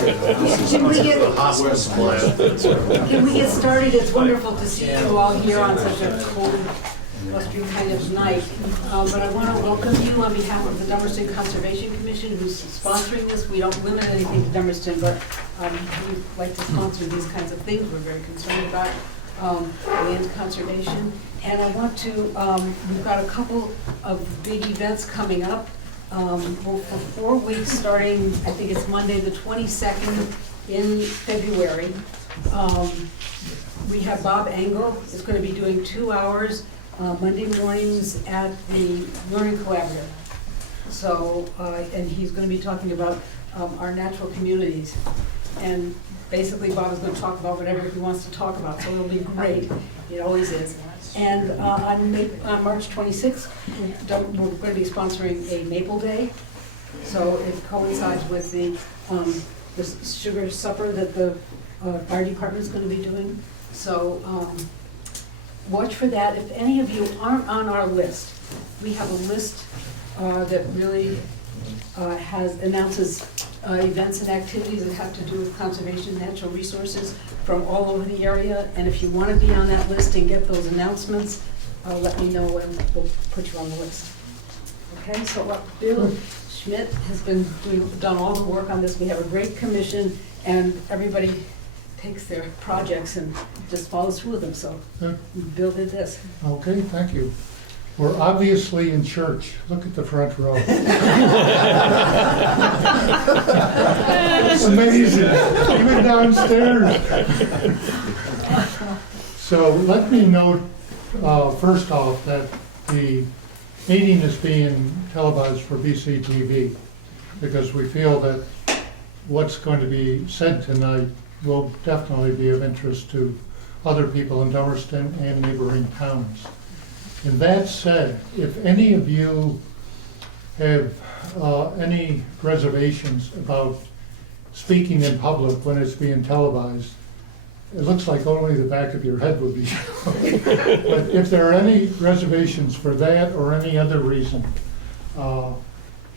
Can we get started? It's wonderful to see you all here on such a cold, blustery kind of night. But I want to welcome you on behalf of the Dummerston Conservation Commission, who's sponsoring this. We don't limit anything to Dummerston, but we like to sponsor these kinds of things. We're very concerned about land conservation. And I want to, we've got a couple of big events coming up. Well, for 4 weeks, starting, I think it's Monday the 22nd in February. We have Bob Engel is going to be doing 2 hours Monday mornings at the Learning Collaborative. So, and he's going to be talking about our natural communities. And basically, Bob is going to talk about whatever he wants to talk about, so it'll be great. It always is. And on March 26th, we're going to be sponsoring a Maple Day. So it coincides with the sugar supper that the fire department is going to be doing. So watch for that. If any of you aren't on our list, we have a list that really announces events and activities that have to do with conservation and natural resources from all over the area. And if you want to be on that list and get those announcements, let me know and we'll put you on the list. Okay, so Bill Schmidt has done all the work on this. We have a great commission and everybody takes their projects and just follows through with them. So Bill did this. Okay, thank you. We're obviously in church. Look at the front row. It's amazing, even downstairs. So let me note, first off, that the meeting is being televised for BCTV because we feel that what's going to be said tonight will definitely be of interest to other people in Dummerston and neighboring towns. And that said, if any of you have any reservations about speaking in public when it's being televised, it looks like only the back of your head would be showing. But if there are any reservations for that or any other reason,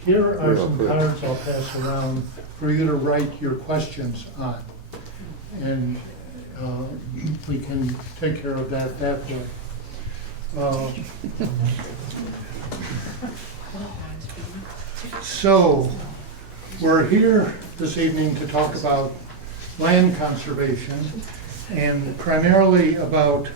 here are some cards I'll pass around for you to write your questions on. And we can take care of that way. So we're here this evening to talk about land conservation and primarily about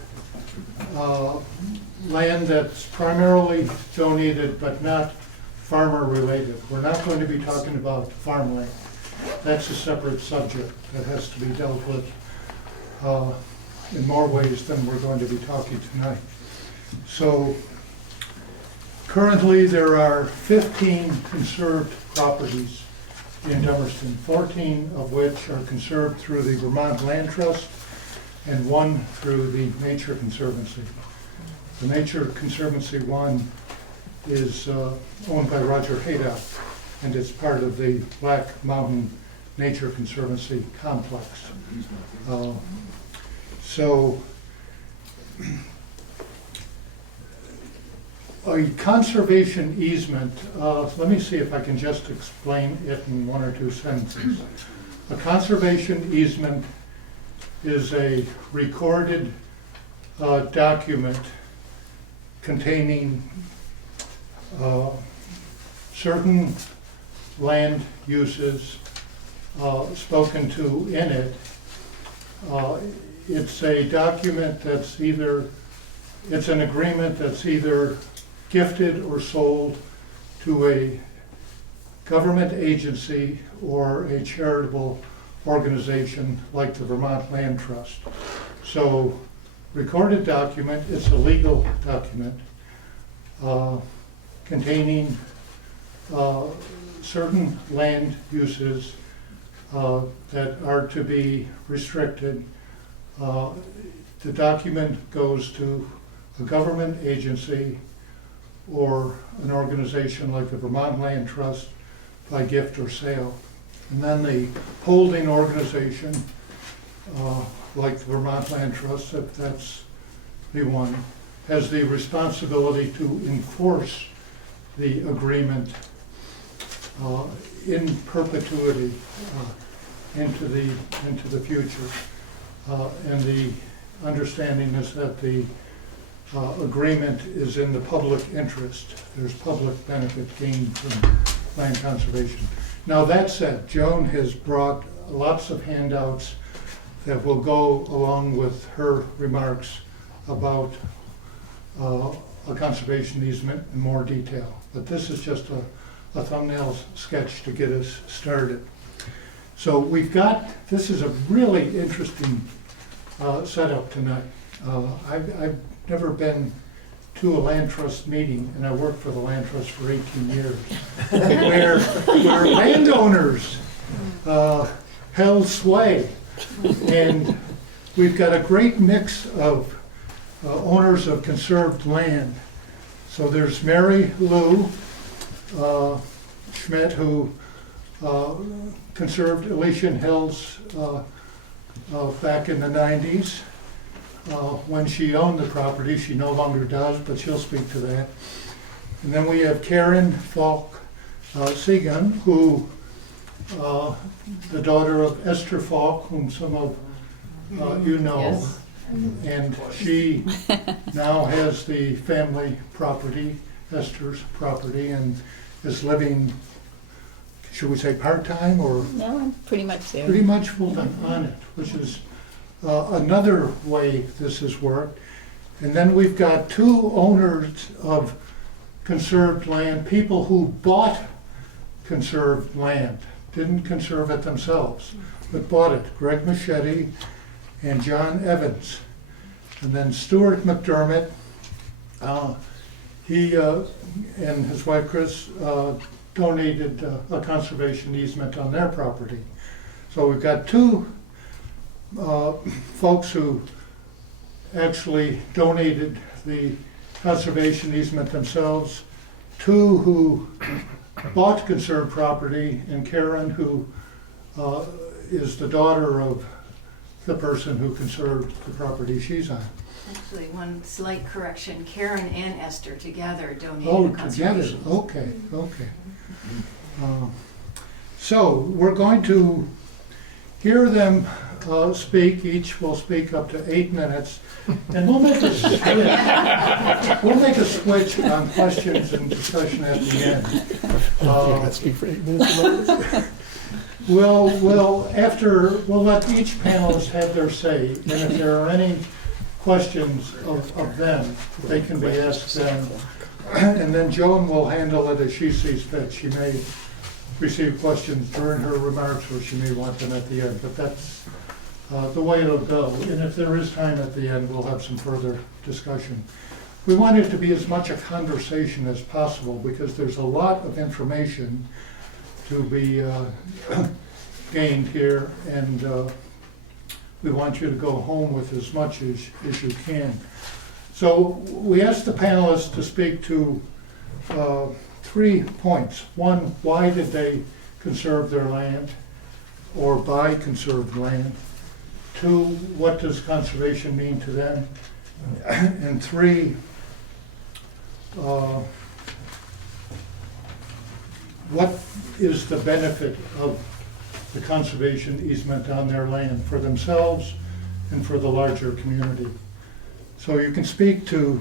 land that's primarily donated but not farmer related. We're not going to be talking about farmland. That's a separate subject that has to be dealt with in more ways than we're going to be talking tonight. So currently there are 15 conserved properties in Dummerston, 14 of which are conserved through the Vermont Land Trust and 1 through the Nature Conservancy. The Nature Conservancy 1 is owned by Roger Haydock, and it's part of the Black Mountain Nature Conservancy complex. So a conservation easement, let me see if I can just explain it in 1 or 2 sentences. A conservation easement is a recorded document containing certain land uses spoken to in it. It's a document that's it's an agreement that's either gifted or sold to a government agency or a charitable organization like the Vermont Land Trust. So, recorded document, it's a legal document containing certain land uses that are to be restricted. The document goes to a government agency or an organization like the Vermont Land Trust by gift or sale. And then the holding organization, like the Vermont Land Trust, if that's the one, has the responsibility to enforce the agreement in perpetuity. into the future. And the understanding is that the agreement is in the public interest. There's public benefit gained from land conservation. Now that said, Joan has brought lots of handouts that will go along with her remarks about a conservation easement in more detail. But this is just a thumbnail sketch to get us started. So this is a really interesting setup tonight. I've never been to a land trust meeting, and I worked for the land trust for 18 years, where landowners held sway. And we've got a great mix of owners of conserved land. So there's Mary Lou Schmidt, who conserved Elysian Hills back in the 90s. When she owned the property, she no longer does, but she'll speak to that. And then we have Karen Falk Segan, who the daughter of Esther Falk, whom some of you know. Yes. And she now has the family property, Esther's property, and is living, should we say part-time or? No, I'm pretty much there. Pretty much full-time on it, which is another way this has worked. And then we've got two owners of conserved land, people who bought conserved land, didn't conserve it themselves, but bought it. Greg Machete and John Evans. And then Stuart McDermott, he and his wife Chris donated a conservation easement on their property. So we've got two folks who actually donated the conservation easement themselves, two who bought conserved property, and Karen, who is the daughter of the person who conserved the property she's on. Actually, one slight correction, Karen and Esther together donated Oh, a together, conservation. okay. So we're going to hear them speak. Each will speak up to 8 minutes. And we'll make a switch. We'll make a switch on questions and discussion at the end. Speak for 8 minutes. We'll let each panelist have their say, and if there are any questions of them, they can be asked then. And then Joan will handle it as she sees fit. She may receive questions during her remarks, or she may want them at the end, but that's the way it'll go. And if there is time at the end, we'll have some further discussion. We want it to be as much a conversation as possible, because there's a lot of information to be gained here, and we want you to go home with as much as you can. So we asked the panelists to speak to 3 points. One, why did they conserve their land or buy conserved land? 2, what does conservation mean to them? And 3, what is the benefit of the conservation easement on their land for themselves and for the larger community? So you can speak to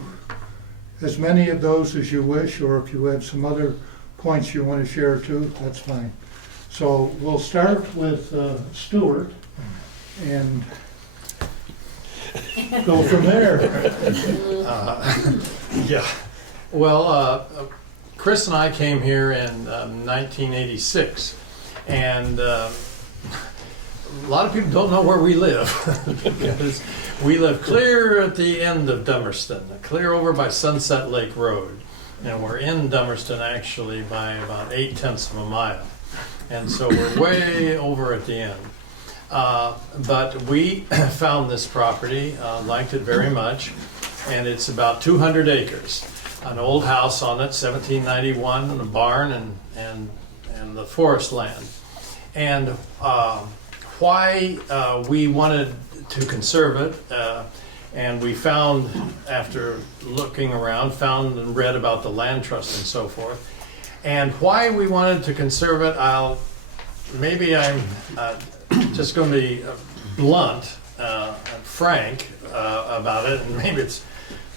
as many of those as you wish, or if you have some other points you want to share too, that's fine. So we'll start with Stuart and go from there. Yeah. Well, Chris and I came here in 1986, and a lot of people don't know where we live because we live clear at the end of Dummerston, clear over by Sunset Lake Road, and we're in Dummerston actually by about 8/10 of a mile, and so we're way over at the end. But we found this property, liked it very much, and it's about 200 acres. An old house on it, 1791, and a barn and the forest land. And why we wanted to conserve it, and we found, after looking around, found and read about the land trust and so forth. And why we wanted to conserve it, I'll maybe I'm just going to be blunt, frank about it, and maybe it's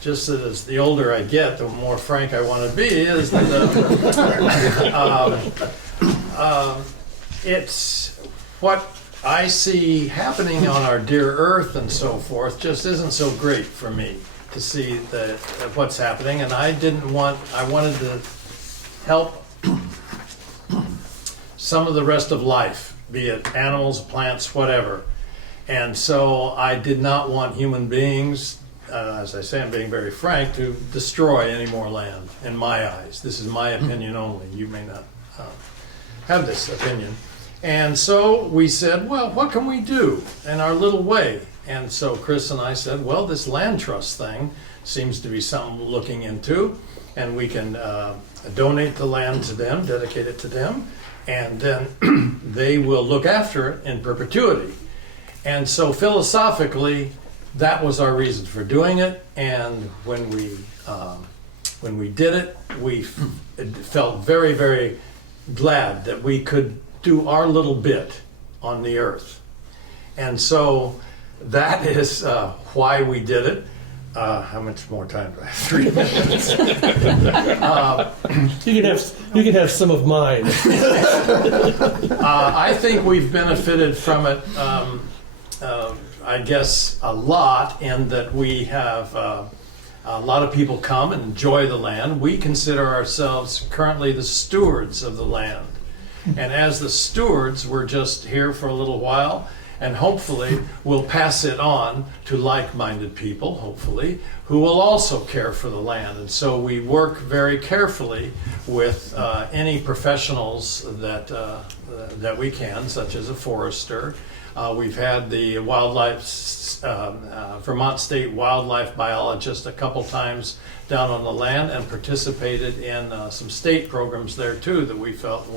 just that as the older I get, the more frank I want to be, is that it's what I see happening on our dear Earth and so forth just isn't so great for me to see what's happening, and I wanted to help some of the rest of life, be it animals, plants, whatever. And so I did not want human beings, as I say, I'm being very frank, to destroy any more land, in my eyes. This is my opinion only. You may not have this opinion. And so we said, well, what can we do in our little way? And so Chris and I said, well, this land trust thing seems to be something we're looking into, and we can donate the land to them, dedicate it to them, and then they will look after it in perpetuity. And so philosophically, that was our reason for doing it. And when we did it, we felt very, very glad that we could do our little bit on the earth. And so that is why we did it. How much more time do I have? 3 minutes. You can have some of mine. I think we've benefited from it, I guess, a lot, in that we have a lot of people come and enjoy the land. We consider ourselves currently the stewards of the land. And as the stewards, we're just here for a little while, and hopefully we'll pass it on to like-minded people, hopefully, who will also care for the land. And so we work very carefully with any professionals that we can, such as a forester. We've had the Vermont State wildlife biologist a couple times down on the land, and participated in some state programs there too that we felt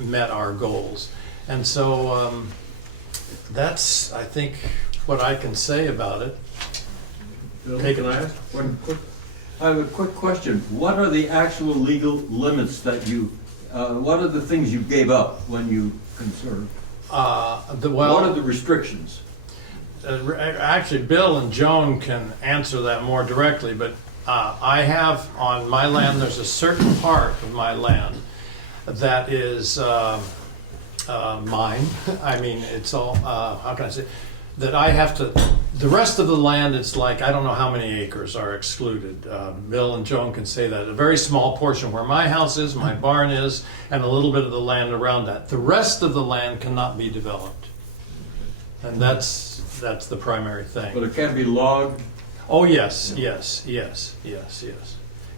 met our goals. And so that's, I think, what I can say about it. Bill, Take it. can I ask one quick? I have a quick question. What are the actual legal limits that what are the things you gave up when you conserved? What are the restrictions? Actually, Bill and Joan can answer that more directly, but I have on my land, there's a certain part of my land that is mine. I mean, it's all, how can I say, that I have to, the rest of the land, it's like, I don't know how many acres are excluded. Bill and Joan can say that. A very small portion where my house is, my barn is, and a little bit of the land around that. The rest of the land cannot be developed. And that's the primary thing. But it can't be logged? Oh, yes.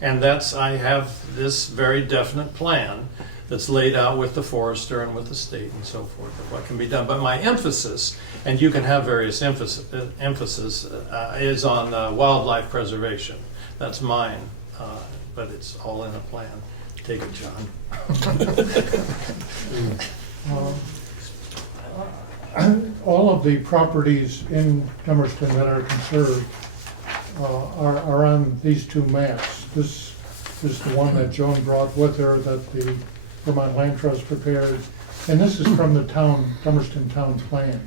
And I have this very definite plan that's laid out with the forester and with the state and so forth of what can be done. But my emphasis, and you can have various emphasis, is on wildlife preservation. That's mine, but it's all in a plan. Take it, John. All of the properties in Dummerston that are conserved are on these two maps. This is the one that Joan brought with her that the Vermont Land Trust prepared, and this is from the town, Dummerston Town Plan.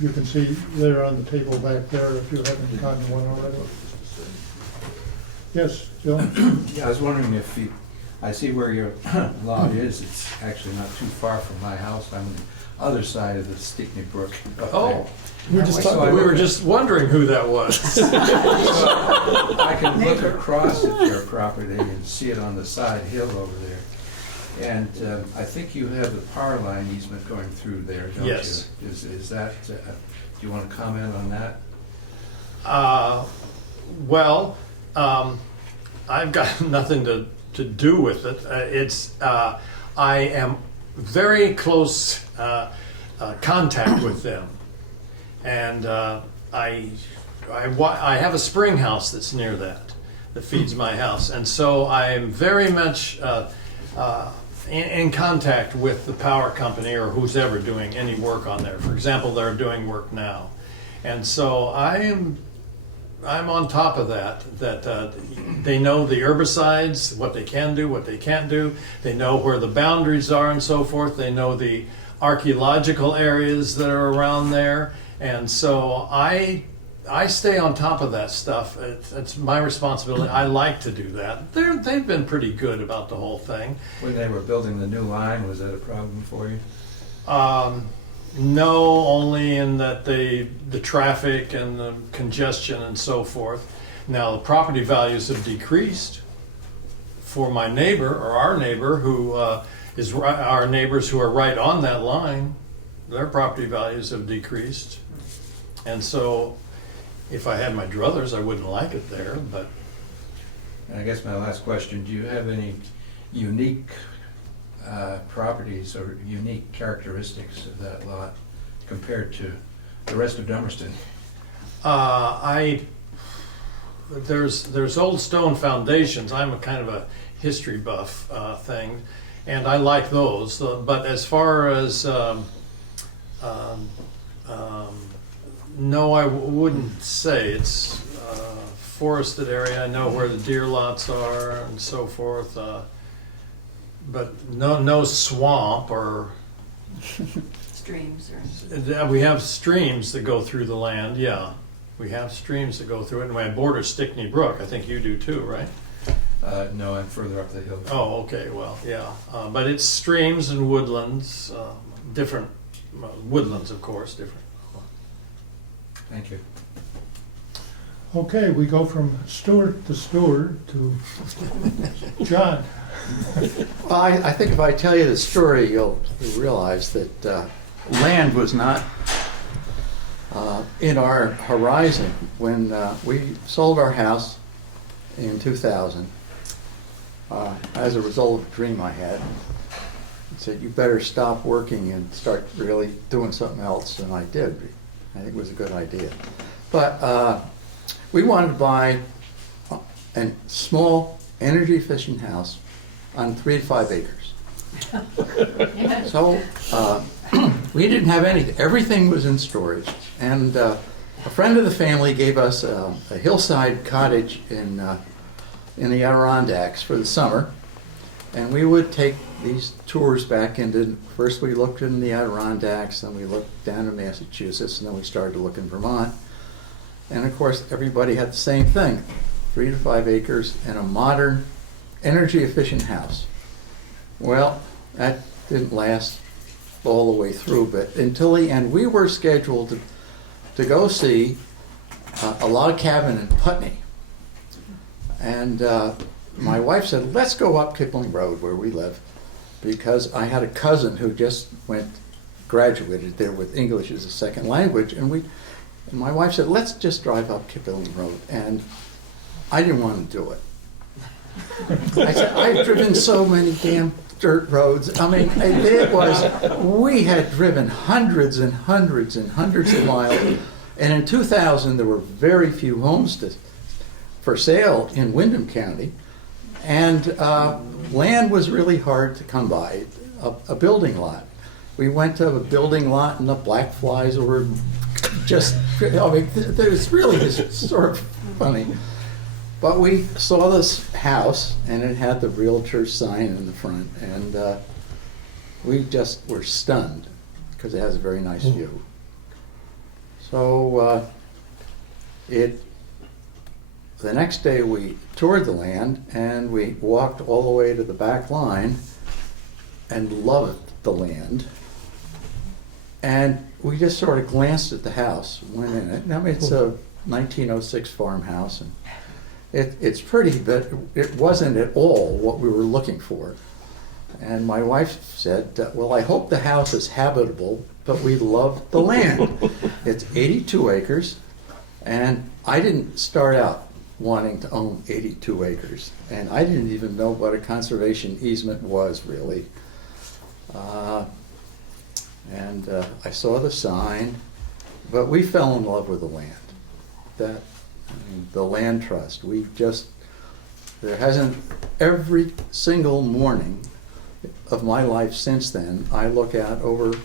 You can see they're on the table back there if you haven't gotten one already. Yes, Joe? Yeah, I was wondering if I see where your lot is. It's actually not too far from my house. I'm on the other side of the Stickney Brook. Oh, We we were just wondering who that was. So I can look across at your property and see it on the side hill over there. And I think you have the power line easement going through there, don't Yes. you? Is that, do you want to comment on that? Well, I've got nothing to do with it. I am very close contact with them, and I have a spring house that's near that feeds my house, and so I am very much in contact with the power company or who's ever doing any work on there. For example, they're doing work now, and so I am I'm on top of that, they know the herbicides, what they can do, what they can't do. They know where the boundaries are and so forth. They know the archaeological areas that are around there. And so I stay on top of that stuff. It's my responsibility. I like to do that. They've been pretty good about the whole thing. When they were building the new line, was that a problem for you? No, only in that the traffic and the congestion and so forth. Now, the property values have decreased for my neighbor, or our neighbor, who is our neighbors who are right on that line. Their property values have decreased. And so, if I had my druthers, I wouldn't like it there, but... And I guess my last question, do you have any unique properties or unique characteristics of that lot compared to the rest of Dummerston? There's old stone foundations. I'm a kind of a history buff thing, and I like those. But as far as no, I wouldn't say it's forested area. I know where the deer lots are and so forth. But no swamp or... Streams We have streams that go through the land, yeah. We have streams that go through it, and we border Stickney Brook. I think you do too, right? No, I'm further up the hill. Oh, okay, well, yeah. But it's streams and woodlands, different, woodlands, of course, different. Thank you. Okay, we go from Stewart to Stewart to John. Well, I think if I tell you the story, you'll realize that land was not in our horizon. When we sold our house in 2000, as a result of a dream I had, it said, you better stop working and start really doing something else, and I did. I think it was a good idea. But we wanted to buy a small, energy-efficient house on 3 to 5 acres. So we didn't have anything. Everything was in storage. And a friend of the family gave us a hillside cottage in the Adirondacks for the summer. And we would take these tours back into, first we looked in the Adirondacks, then we looked down in Massachusetts, and then we started to look in Vermont. And of course, everybody had the same thing, 3 to 5 acres and a modern, energy-efficient house. Well, that didn't last all the way through, but until the end, we were scheduled to go see a log cabin in Putney. And my wife said, let's go up Kipling Road where we live, because I had a cousin who just graduated there with English as a second language, and my wife said, let's just drive up Kipling Road, and I didn't want to do it. I said, I've driven so many damn dirt roads. I mean, we had driven hundreds and hundreds and hundreds of miles, and in 2000 there were very few homes for sale in Windham County, and land was really hard to come by, a building lot. We went to a building lot and the black flies were just, I mean, it was really just sort of funny. But we saw this house and it had the realtor sign in the front, and we just were stunned because it has a very nice view. So the next day we toured the land and we walked all the way to the back line and loved the land. And we just sort of glanced at the house, went in it. I mean, it's a 1906 farmhouse, and it's pretty, but it wasn't at all what we were looking for. And my wife said, well, I hope the house is habitable, but we love the land. It's 82 acres, and I didn't start out wanting to own 82 acres, and I didn't even know what a conservation easement was, really. And I saw the sign, but we fell in love with the land. The land trust. There hasn't, every single morning of my life since then, I look out over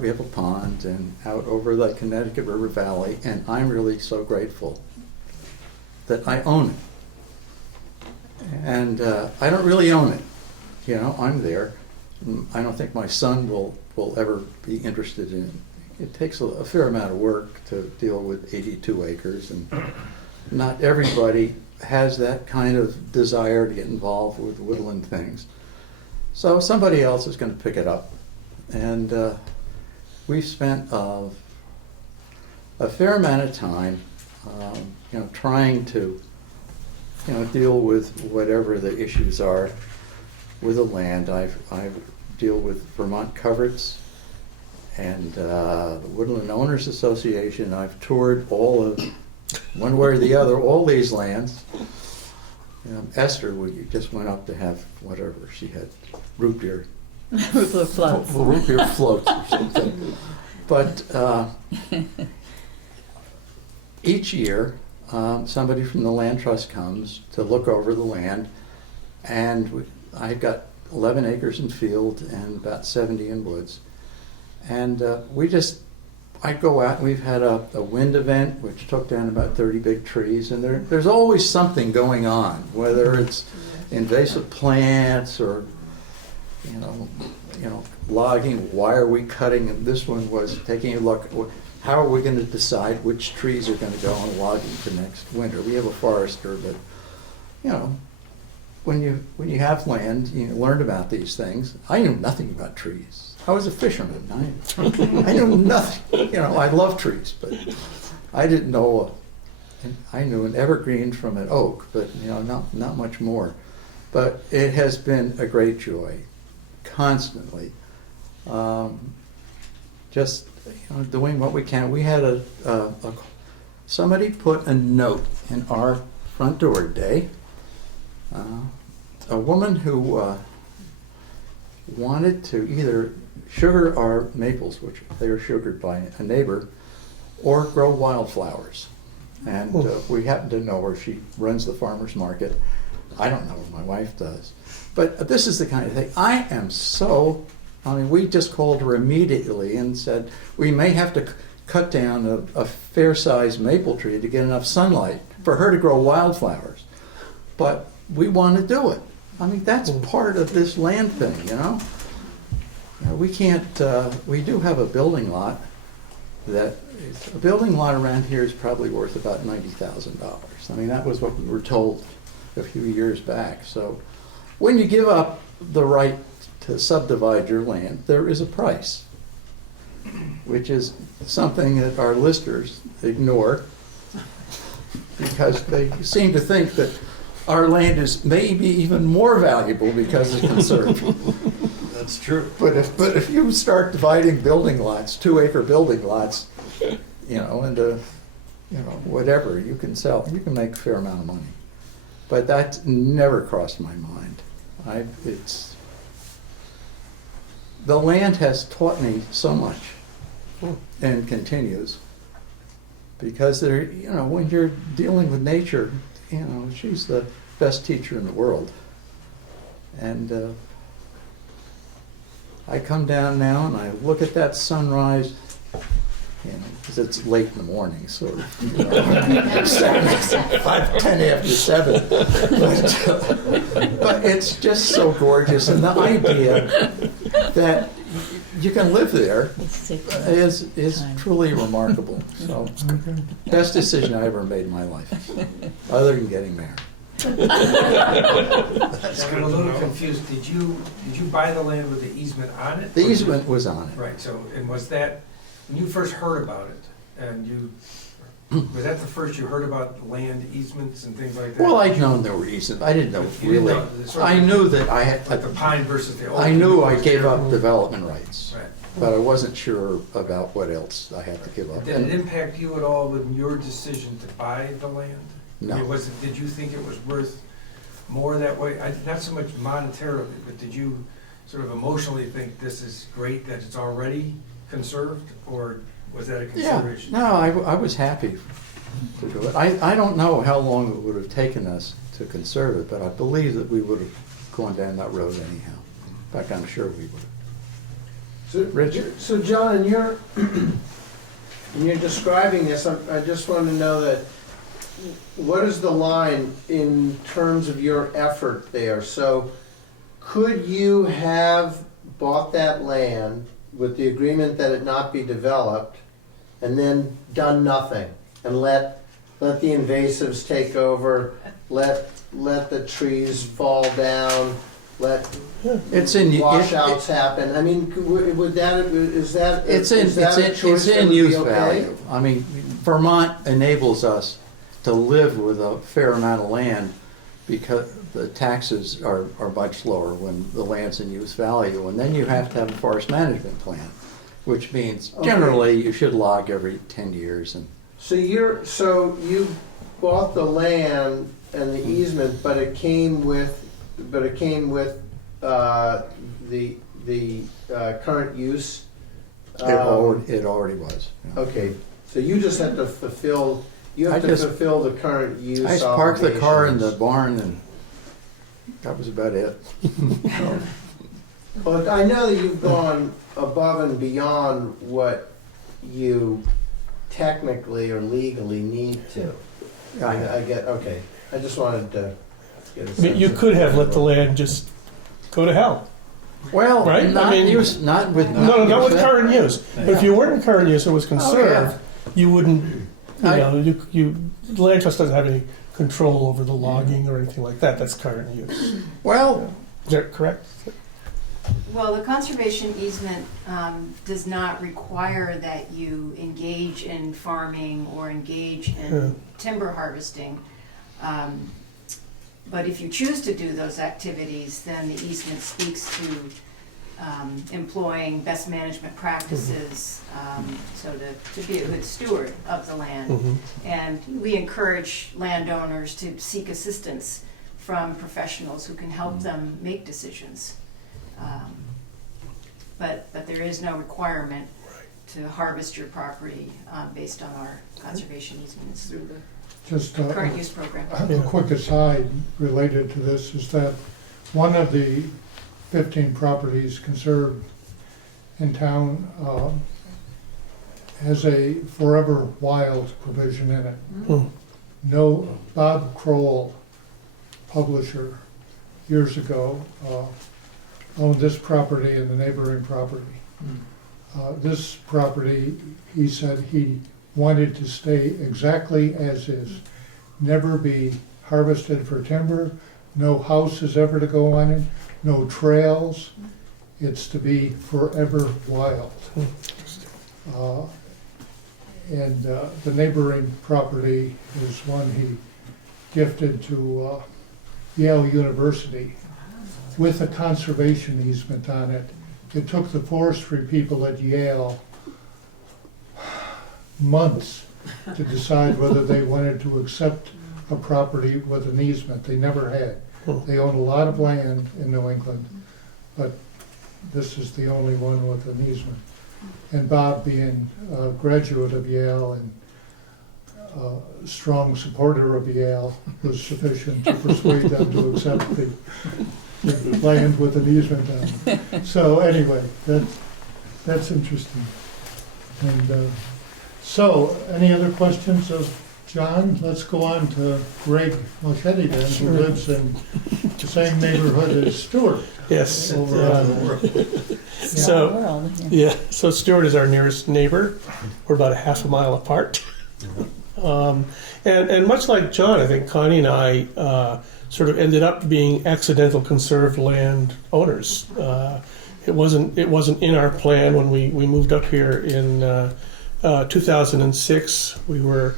we have a pond, and out over the Connecticut River Valley, and I'm really so grateful that I own it. And I don't really own it. You know, I'm there. I don't think my son will ever be interested in it. It takes a fair amount of work to deal with 82 acres, and not everybody has that kind of desire to get involved with woodland things. So somebody else is going to pick it up. And we've spent a fair amount of time, you know, trying to, you know, deal with whatever the issues are with the land. I've deal with Vermont Coverts and the Woodland Owners Association. I've toured all of, one way or the other, all these lands. Esther, we just went up to have whatever she had, root beer. Root beer floats or something. But each year, somebody from the land trust comes to look over the land, and I've got 11 acres in field and about 70 in woods. And I go out, and we've had a wind event which took down about 30 big trees, and there's always something going on, whether it's invasive plants or you know, logging. Why are we cutting? And this one was taking a look. How are we going to decide which trees are going to go on logging for next winter? We have a forester, but you know, when you have land, you learn about these things. I knew nothing about trees. I was a fisherman. I knew nothing. You know, I love trees, but I didn't know. I knew an evergreen from an oak, but you know, not much more. But it has been a great joy, constantly. Just you know, doing what we can. We had somebody put a note in our front door today. A woman who wanted to either sugar our maples, which they are sugared by a neighbor, or grow wildflowers. And we happen to know her. She runs the farmer's market. I don't know what my wife does. But this is the kind of thing. We just called her immediately and said, we may have to cut down a fair-sized maple tree to get enough sunlight for her to grow wildflowers. But we want to do it. I mean, that's part of this land thing, you know? We can't, we do have a building lot a building lot around here is probably worth about $90,000. I mean, that was what we were told a few years back. So when you give up the right to subdivide your land, there is a price, which is something that our listers ignore because they seem to think that our land is maybe even more valuable because it's conserved. That's true. But if you start dividing building lots, 2-acre building lots, you know, into whatever you can sell, you can make a fair amount of money. But that never crossed my mind. The land has taught me so much, and continues, because when you're dealing with nature, you know, she's the best teacher in the world. And I come down now and I look at that sunrise, you know, because it's late in the morning, so you know, 10 after 7. But it's just so gorgeous, and the idea that you can live there is truly remarkable. So, best decision I ever made in my life, other than getting married. I'm a little confused. Did you buy the land with the easement on it? The easement was on it. Right. So, and was that when you first heard about it, and was that the first you heard about land easements and things like that? Well, I'd known there were easements. I didn't know really. I knew that I had. Like the pine versus the oak. I knew I gave up development rights, Right. but I wasn't sure about what else I had to give up. Did it impact you at all with your decision to buy the land? No. Did you think it was worth more that way? Not so much monetarily, but did you sort of emotionally think this is great that it's already conserved, or was that a consideration? Yeah, no, I was happy to do it. I don't know how long it would have taken us to conserve it, but I believe that we would have gone down that road anyhow. In fact, I'm sure we would have. Richard? So John, in your describing this, I just want to know that what is the line in terms of your effort there? So could you have bought that land with the agreement that it not be developed and then done nothing and let the invasives take over, let the trees fall down, let It's in, washouts happen? I mean, would that, is that, it's in, is that a it's choice that in would be use okay? value. I mean, Vermont enables us to live with a fair amount of land because the taxes are much lower when the land's in use value. And then you have to have a forest management plan, which means generally you should log every 10 years. And So you bought the land and the easement, but it came with the current use. it already was. Yeah. Okay, so you just have to fulfill. You have I to just- fulfill the current use. I just parked the car in the obligations. barn and that was about it. But I know that you've gone above and beyond what you technically or legally need to. I get, okay. I just wanted to get a sense. I mean, you of- could have let the land just go to hell. Well, Right? I not mean- use, not with. No, not with current use. But if you weren't in current use, it was conserved, you wouldn't, the land trust doesn't have any control over the logging or anything like that. That's current use. Well, Is that correct? Well, the conservation easement does not require that you engage in farming or engage in timber harvesting. But if you choose to do those activities, then the easement speaks to employing best management practices, so to be a good steward of the land. Mhm. And we encourage landowners to seek assistance from professionals who can help them make decisions. But there is no requirement to harvest your property based on our conservation easements through the Just current use program. a quick aside related to this is that one of the 15 properties conserved in town has a forever wild provision in it. Hmm. No, Bob Kroll, publisher, years ago, owned this property and the neighboring property. This property, he said he wanted to stay exactly as is, never be harvested for timber, no house is ever to go on it, no trails, it's to be forever wild. And the neighboring property is one he gifted to Yale University with a conservation easement on it. It took the forestry people at Yale months to decide whether they wanted to accept a property with an easement. They never had. They own a lot of land in New England, but this is the only one with an easement. And Bob, being a graduate of Yale and a strong supporter of Yale, was sufficient to persuade them to accept the land with an easement on it. So anyway, that's interesting. And so, any other questions of John? Let's go on to Greg Moschetti then, who lives in the same neighborhood as Stuart. Yes. Over on the So, so Stuart is our nearest neighbor. We're about a half a mile apart. And much like John, I think Connie and I sort of ended up being accidental conserved land owners. It wasn't in our plan when we moved up here in 2006. We were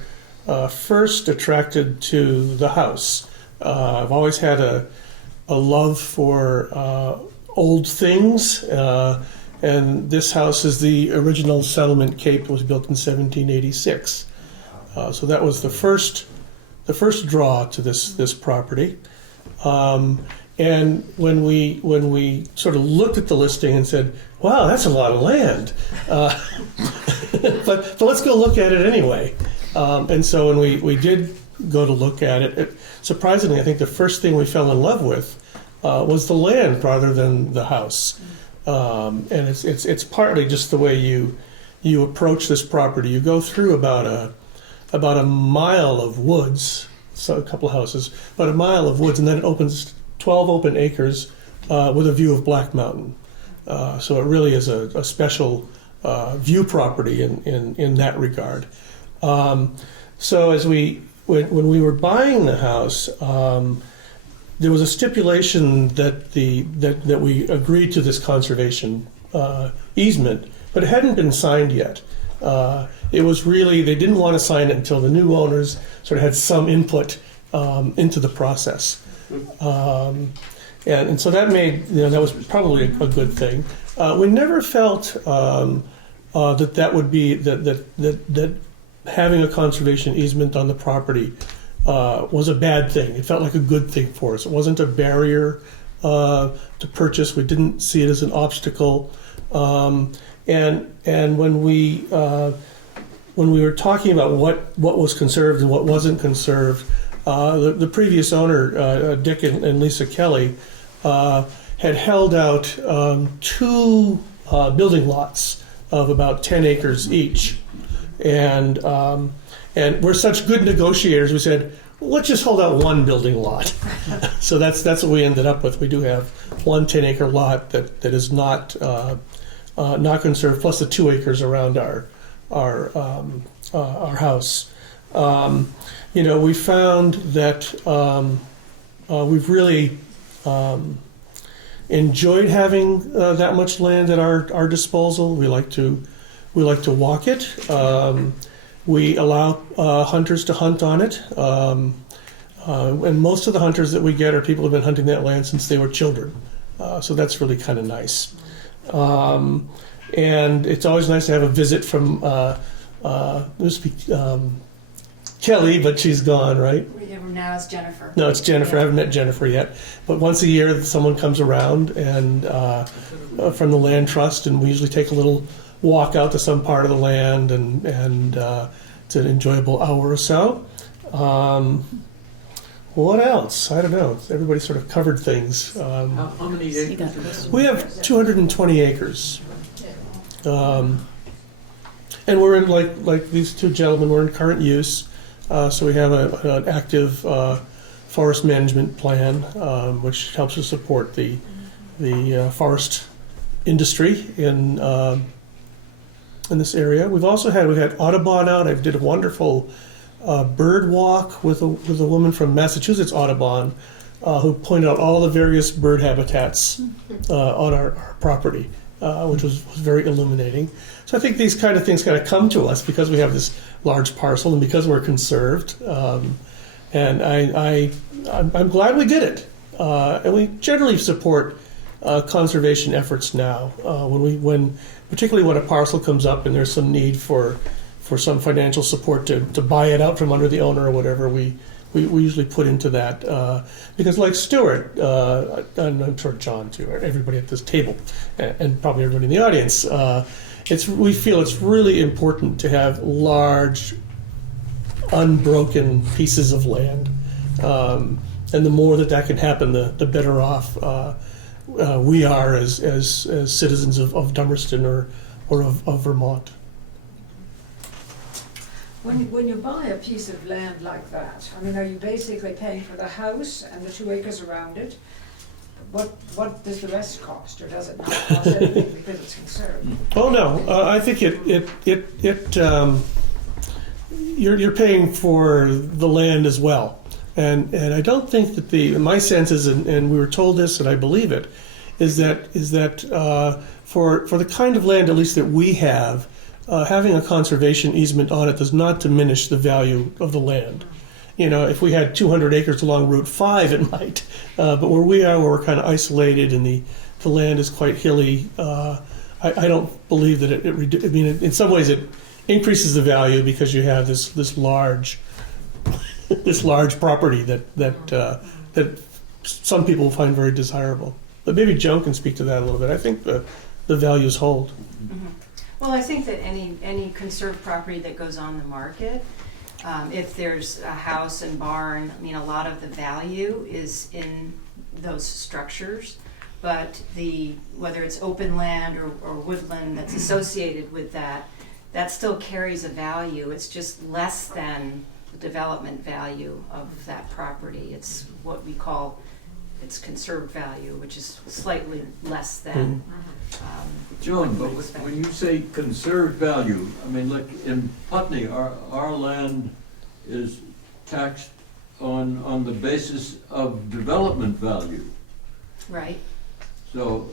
first attracted to the house. I've always had a love for old things, and this house is the original settlement cape that was built in 1786. So that was the first draw to this property. And when we sort of looked at the listing and said, "Wow, that's a lot of land," but let's go look at it anyway. And so when we did go to look at it, surprisingly, I think the first thing we fell in love with was the land rather than the house. And it's partly just the way you approach this property. You go through about a about a mile of woods, so a couple of houses, about a mile of woods, and then it opens 12 open acres with a view of Black Mountain. So it really is a special view property in that regard. So when we were buying the house, there was a stipulation that we agreed to this conservation easement, but it hadn't been signed yet. It was really, they didn't want to sign it until the new owners sort of had some input into the process. And so that made, that was probably a good thing. We never felt that would be, that having a conservation easement on the property was a bad thing. It felt like a good thing for us. It wasn't a barrier to purchase. We didn't see it as an obstacle. And when we were talking about what was conserved and what wasn't conserved, the previous owner, Dick and Lisa Kelly, had held out 2 building lots of about 10 acres each. And we're such good negotiators, we said, let's just hold out 1 building lot. So that's what we ended up with. We do have 1 10-acre lot that is not conserved, plus the 2 acres around our house. We found that we've really enjoyed having that much land at our disposal. We like to walk it. We allow hunters to hunt on it, and most of the hunters that we get are people who've been hunting that land since they were children. So that's really kind of nice. And it's always nice to have a visit from Kelly, but she's gone, right? Now it's Jennifer. No, it's Jennifer. I haven't met Jennifer yet. But once a year, someone comes around and from the land trust, and we usually take a little walk out to some part of the land, and it's an enjoyable hour or so. What else? I don't know. Everybody sort of covered things. How many acres? We have 220 acres. And we're in, like these 2 gentlemen, we're in current use. So we have an active forest management plan, which helps us support the forest industry in this area. We've had Audubon out. I did a wonderful bird walk with a woman from Massachusetts, Audubon, who pointed out all the various bird habitats on our property, which was very illuminating. So I think these kind of things kind of come to us because we have this large parcel and because we're conserved. And I'm glad we did it. And we generally support conservation efforts now. Particularly when a parcel comes up and there's some need for some financial support to buy it out from under the owner or whatever, we usually put into that. Because like Stuart, and I'm sure John too, or everybody at this table, and probably everybody in the audience, we feel it's really important to have large, unbroken pieces of land. And the more that can happen, the better off we are as citizens of Dummerston or of Vermont. When you buy a piece of land like that, I mean, are you basically paying for the house and the 2 acres around it? What does the rest cost, or does it not cost anything because it's conserved? Oh no, I think you're paying for the land as well, and I don't think that my sense is, and we were told this, and I believe it, is that for the kind of land, at least that we have, having a conservation easement on it does not diminish the value of the land. If we had 200 acres along Route 5, it might. But where we are, where we're kind of isolated and the land is quite hilly, I don't believe that in some ways it increases the value because you have this large property that some people find very desirable. But maybe Joan can speak to that a little bit. I think the values hold. Mm-hmm. Well, I think that any conserved property that goes on the market, if there's a house and barn, I mean, a lot of the value is in those structures, but whether it's open land or woodland that's associated with that, that still carries a value. It's just less than the development value of that property. It's what we call its conserved value, which is slightly less than. Joan, what but you would expect. when you say conserved value, I mean, like in Putney, our land is taxed on the basis of development value. Right. So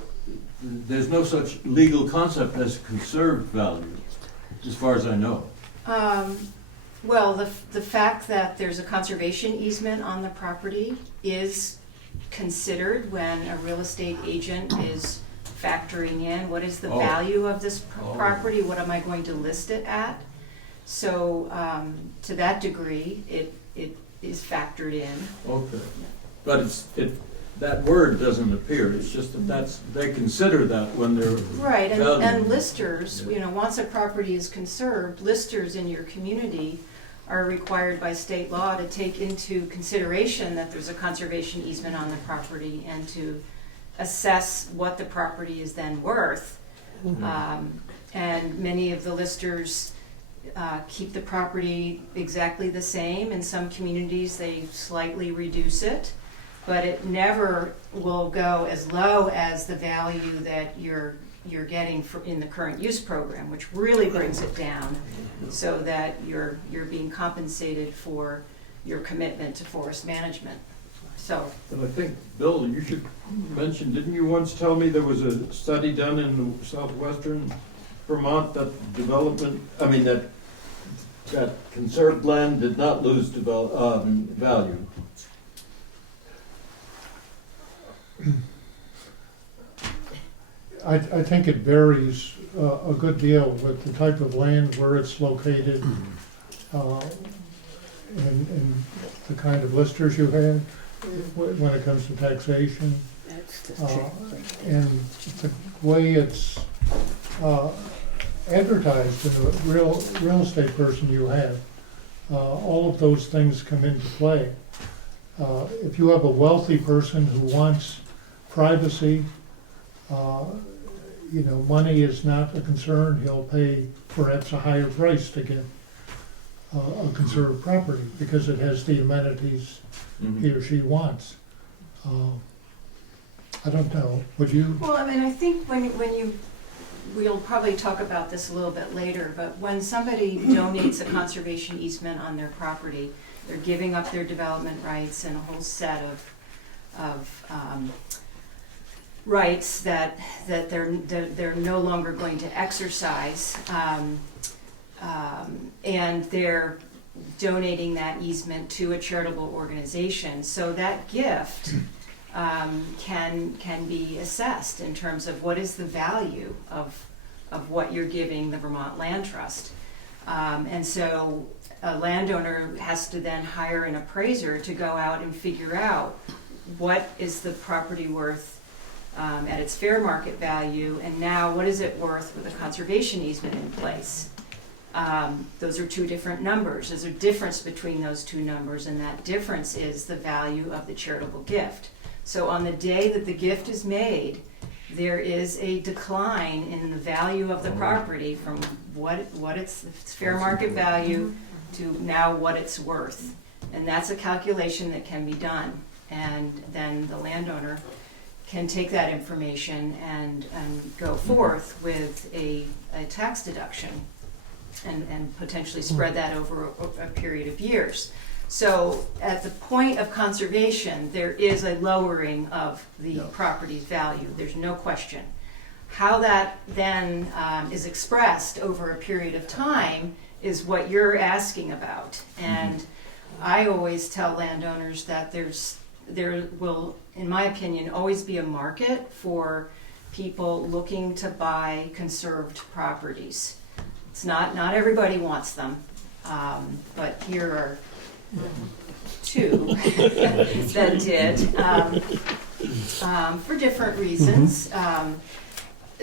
there's no such legal concept as conserved value, as far as I know. Well, the fact that there's a conservation easement on the property is considered when a real estate agent is factoring in what is the Oh. value of this Oh. property, what am I going to list it at? So to that degree, it is factored in. Okay. But that word doesn't appear, it's just that they consider that when they're. Right, and valuing. listers, once a property is conserved, listers in your community are required by state law to take into consideration that there's a conservation easement on the property and to assess what the property is then worth. And many of the listers keep the property exactly the same. In some communities, they slightly reduce it, but it never will go as low as the value that you're getting in the current use program, which really brings it down so that you're being compensated for your commitment to forest management. So, And I think, Bill, you should mention, didn't you once tell me there was a study done in southwestern Vermont that that conserved land did not lose value? I think it varies a good deal with the type of land, where it's located, and the kind of listers you have when it comes to taxation, and the way it's advertised and the real estate person you have. All of those things come into play. If you have a wealthy person who wants privacy, money is not a concern. He'll pay perhaps a higher price to get a conserved property because it has the amenities he or she wants. I don't know. Would you? well, I think we'll probably talk about this a little bit later, but when somebody donates a conservation easement on their property, they're giving up their development rights and a whole set of rights that they're no longer going to exercise, and they're donating that easement to a charitable organization. So that gift can be assessed in terms of what is the value of what you're giving the Vermont Land Trust. And so a landowner has to then hire an appraiser to go out and figure out what is the property worth at its fair market value, and now what is it worth with a conservation easement in place. Those are two different numbers. There's a difference between those two numbers, and that difference is the value of the charitable gift. So on the day that the gift is made, there is a decline in the value of the property from what its fair market value to now what it's worth. And that's a calculation that can be done. And then the landowner can take that information and go forth with a tax deduction and potentially spread that over a period of years. So at the point of conservation, there is a lowering of the property's value. There's no question. How that then is expressed over a period of time is what you're asking about. And I always tell landowners that there will, in my opinion, always be a market for people looking to buy conserved properties. It's not everybody wants them, but here are two that did, for different reasons.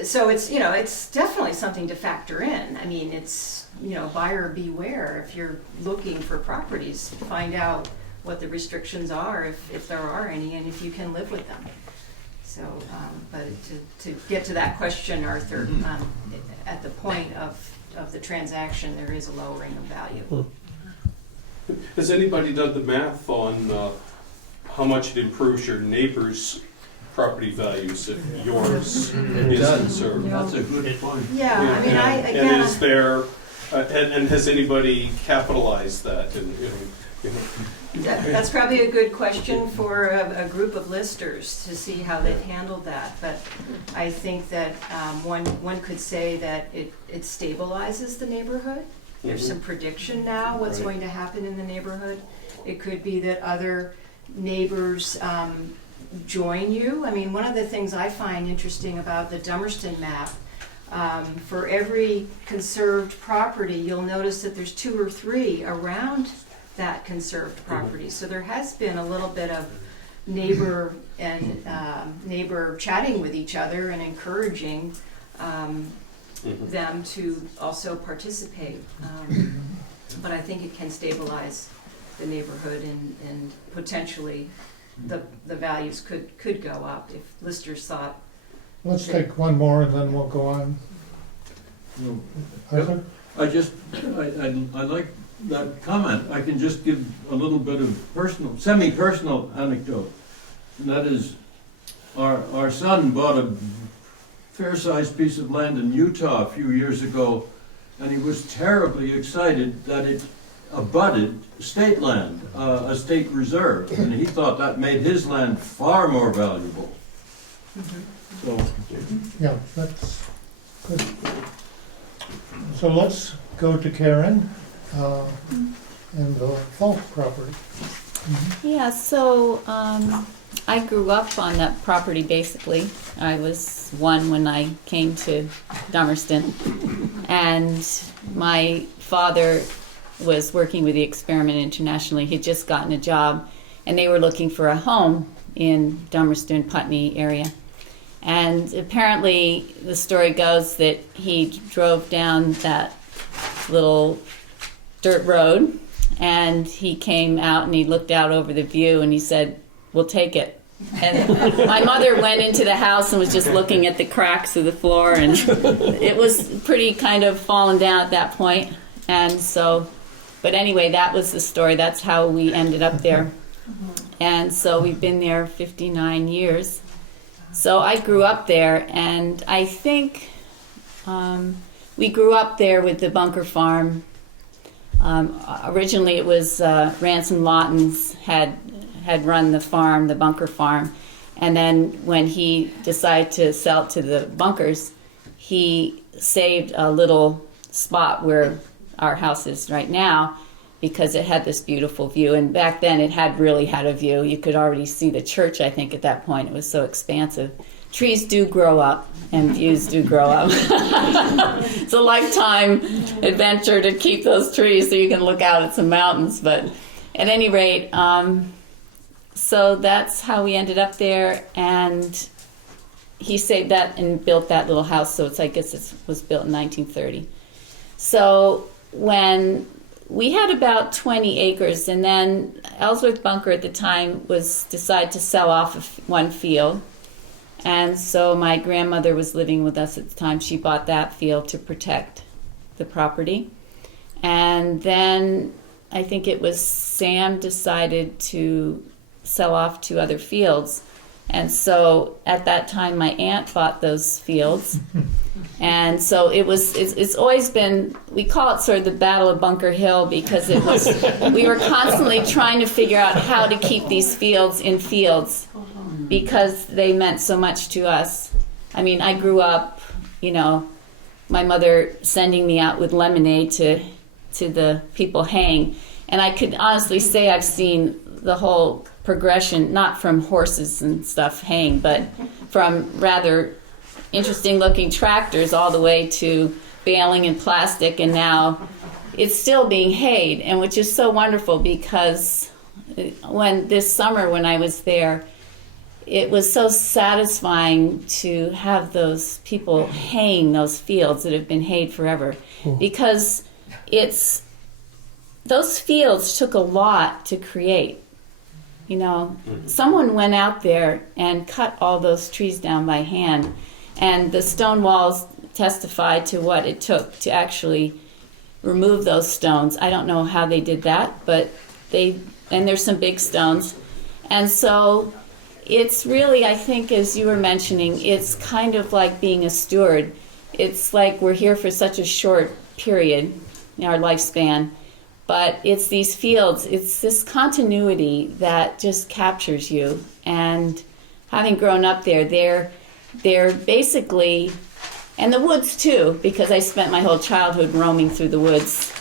So it's definitely something to factor in. I mean, it's, buyer beware. If you're looking for properties, find out what the restrictions are, if there are any, and if you can live with them. So, but to get to that question, Arthur, at the point of of the transaction, there is a lowering of value. Has anybody done the math on how much it improves your neighbor's property values if yours is conserved? That's a good point. Yeah, I mean, And is there, and has anybody capitalized that? That's probably a good question for a group of listers to see how they've handled that. But I think that one could say that it stabilizes the neighborhood. There's some prediction now what's Right. going to happen in the neighborhood. It could be that other neighbors join you. I mean, one of the things I find interesting about the Dummerston map, for every conserved property, you'll notice that there's 2 or 3 around that conserved property. So there has been a little bit of neighbor and neighbor chatting with each other and encouraging them to also participate. But I think it can stabilize the neighborhood and potentially the values could go up if listers thought. Let's take one more and then we'll go on. No. Arthur? I like that comment. I can just give a little bit of semi-personal anecdote. And that is, our son bought a fair-sized piece of land in Utah a few years ago, and he was terribly excited that it abutted state land, a state reserve, and he thought that made his land far more valuable. So, Yeah, that's good. So let's go to Karen and the Falk property. Yeah, so I grew up on that property basically. I was 1 when I came to Dummerston, and my father was working with the Experiment Internationally. He'd just gotten a job, and they were looking for a home in Dummerston, Putney area. And apparently the story goes that he drove down that little dirt road, and he came out and he looked out over the view and he said, "We'll take it." And my mother went into the house and was just looking at the cracks of the floor, and it was pretty kind of fallen down at that point. And so, but anyway, that was the story. That's how we ended up there. And so we've been there 59 years. So I grew up there, and I think we grew up there with the Bunker Farm. Originally it was Ransom Lawton's had run the farm, the Bunker Farm, and then when he decided to sell it to the Bunkers, he saved a little spot where our house is right now because it had this beautiful view. And back then it really had a view. You could already see the church, I think, at that point. It was so expansive. Trees do grow up and views do grow up. It's a lifetime adventure to keep those trees so you can look out at some mountains. But at any rate, so that's how we ended up there. And he saved that and built that little house. So I guess it was built in 1930. So when we had about 20 acres, and then Ellsworth Bunker at the time decided to sell off one field. And so my grandmother was living with us at the time. She bought that field to protect the property. And then I think it was Sam decided to sell off 2 other fields. And so at that time my aunt bought those fields. And so it's always been, we call it sort of the Battle of Bunker Hill, because we were constantly trying to figure out how to keep these fields in fields, because they meant so much to us. I mean, I grew up, my mother sending me out with lemonade to the people haying. And I could honestly say I've seen the whole progression, not from horses and stuff haying, but from rather interesting looking tractors all the way to baling and plastic, and now it's still being hayed, and which is so wonderful, because this summer when I was there, it was so satisfying to have those people haying those fields that have been hayed forever, because those fields took a lot to create. Someone went out there and cut all those trees down by hand, and the stone walls testify to what it took to actually remove those stones. I don't know how they did that, but and there's some big stones. And so it's really, I think, as you were mentioning, it's kind of like being a steward. It's like we're here for such a short period in our lifespan, but it's these fields, it's this continuity that just captures you. And having grown up there, they're basically, and the woods too, because I spent my whole childhood roaming through the woods,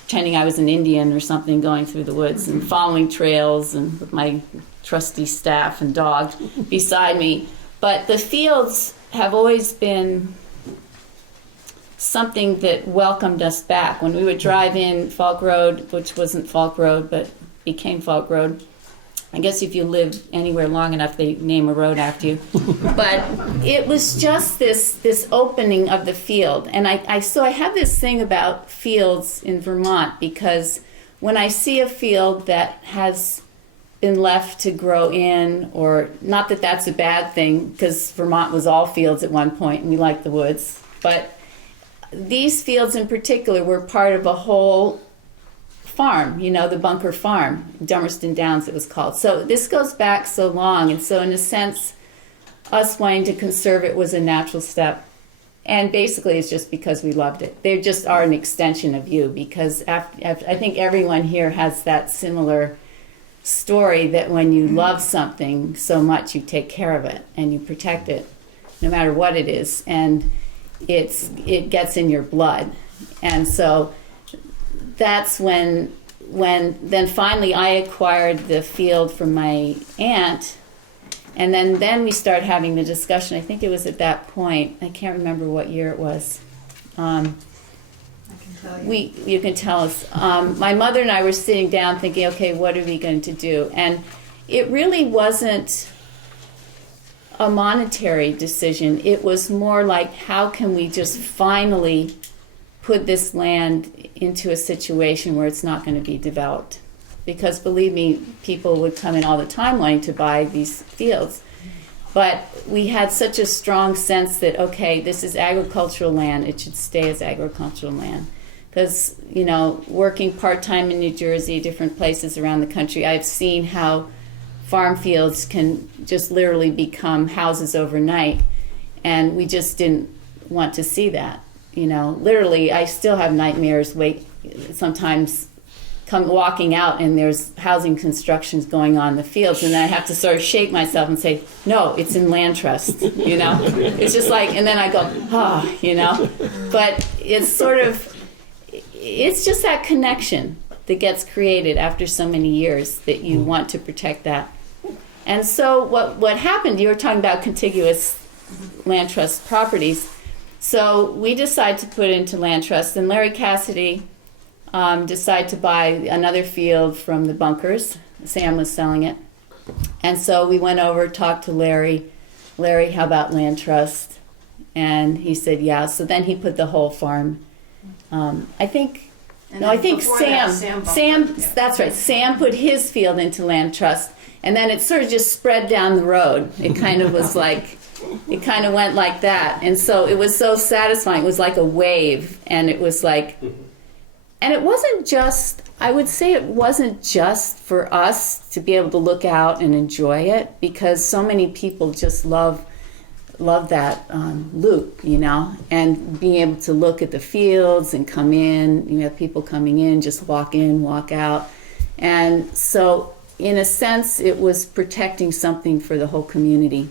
pretending I was an Indian or something, going through the woods and following trails and with my trusty staff and dog beside me. But the fields have always been something that welcomed us back. When we would drive in Falk Road, which wasn't Falk Road, but became Falk Road. I guess if you live anywhere long enough, they name a road after you. But it was just this opening of the field. And so I have this thing about fields in Vermont, because when I see a field that has been left to grow in, or not that that's a bad thing, because Vermont was all fields at one point and we liked the woods, but these fields in particular were part of a whole farm, the Bunker Farm, Dummerston Downs it was called. So this goes back so long, and so in a sense, us wanting to conserve it was a natural step. And basically it's just because we loved it. They just are an extension of you, because I think everyone here has that similar story, that when you love something so much, you take care of it and you protect it, no matter what it is. And it gets in your blood. And so that's when then finally I acquired the field from my aunt, and then we started having the discussion. I think it was at that point, I can't remember what year it was. I can tell you. You can tell us. My mother and I were sitting down thinking, okay, what are we going to do? And it really wasn't a monetary decision. It was more like, how can we just finally put this land into a situation where it's not going to be developed? Because believe me, people would come in all the time wanting to buy these fields. But we had such a strong sense that, okay, this is agricultural land, it should stay as agricultural land. Because, working part-time in New Jersey, different places around the country, I've seen how farm fields can just literally become houses overnight, and we just didn't want to see that. Literally, I still have nightmares. Sometimes come walking out and there's housing constructions going on in the fields, and then I have to sort of shake myself and say, no, it's in land trust. It's just like, and then I go, But it's just that connection that gets created after so many years that you want to protect that. And so what happened, you were talking about contiguous land trust properties. So we decided to put it into land trust, and Larry Cassidy decided to buy another field from the Bunkers. Sam was selling it. And so we went over, talked to Larry. Larry, how about land trust? And he said, yeah. So then he put the whole farm. I think Sam, that's right. Sam put his field into land trust, and then it sort of just spread down the road. It kind of was like, it kind of went like that. And so it was so satisfying. It was like a wave, and it was like, and it wasn't just, I would say it wasn't just for us to be able to look out and enjoy it, because so many people just love that loop, and being able to look at the fields and come in. You have people coming in, just walk in, walk out. And so in a sense, it was protecting something for the whole community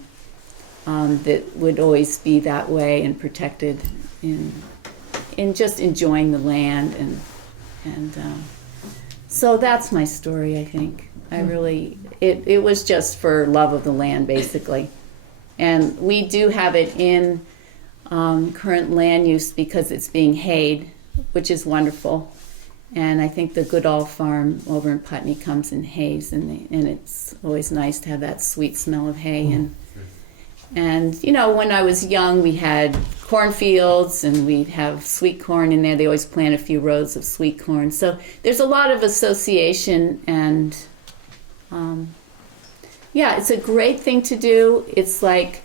that would always be that way and protected in just enjoying the land. And so that's my story, I think. It was just for love of the land, basically. And we do have it in current land use because it's being hayed, which is wonderful. And I think the Goodall farm over in Putney comes in hays, and it's always nice to have that sweet smell of hay. And when I was young, we had cornfields, and we'd have sweet corn in there. They always plant a few rows of sweet corn. So there's a lot of association, and it's a great thing to do. It's like,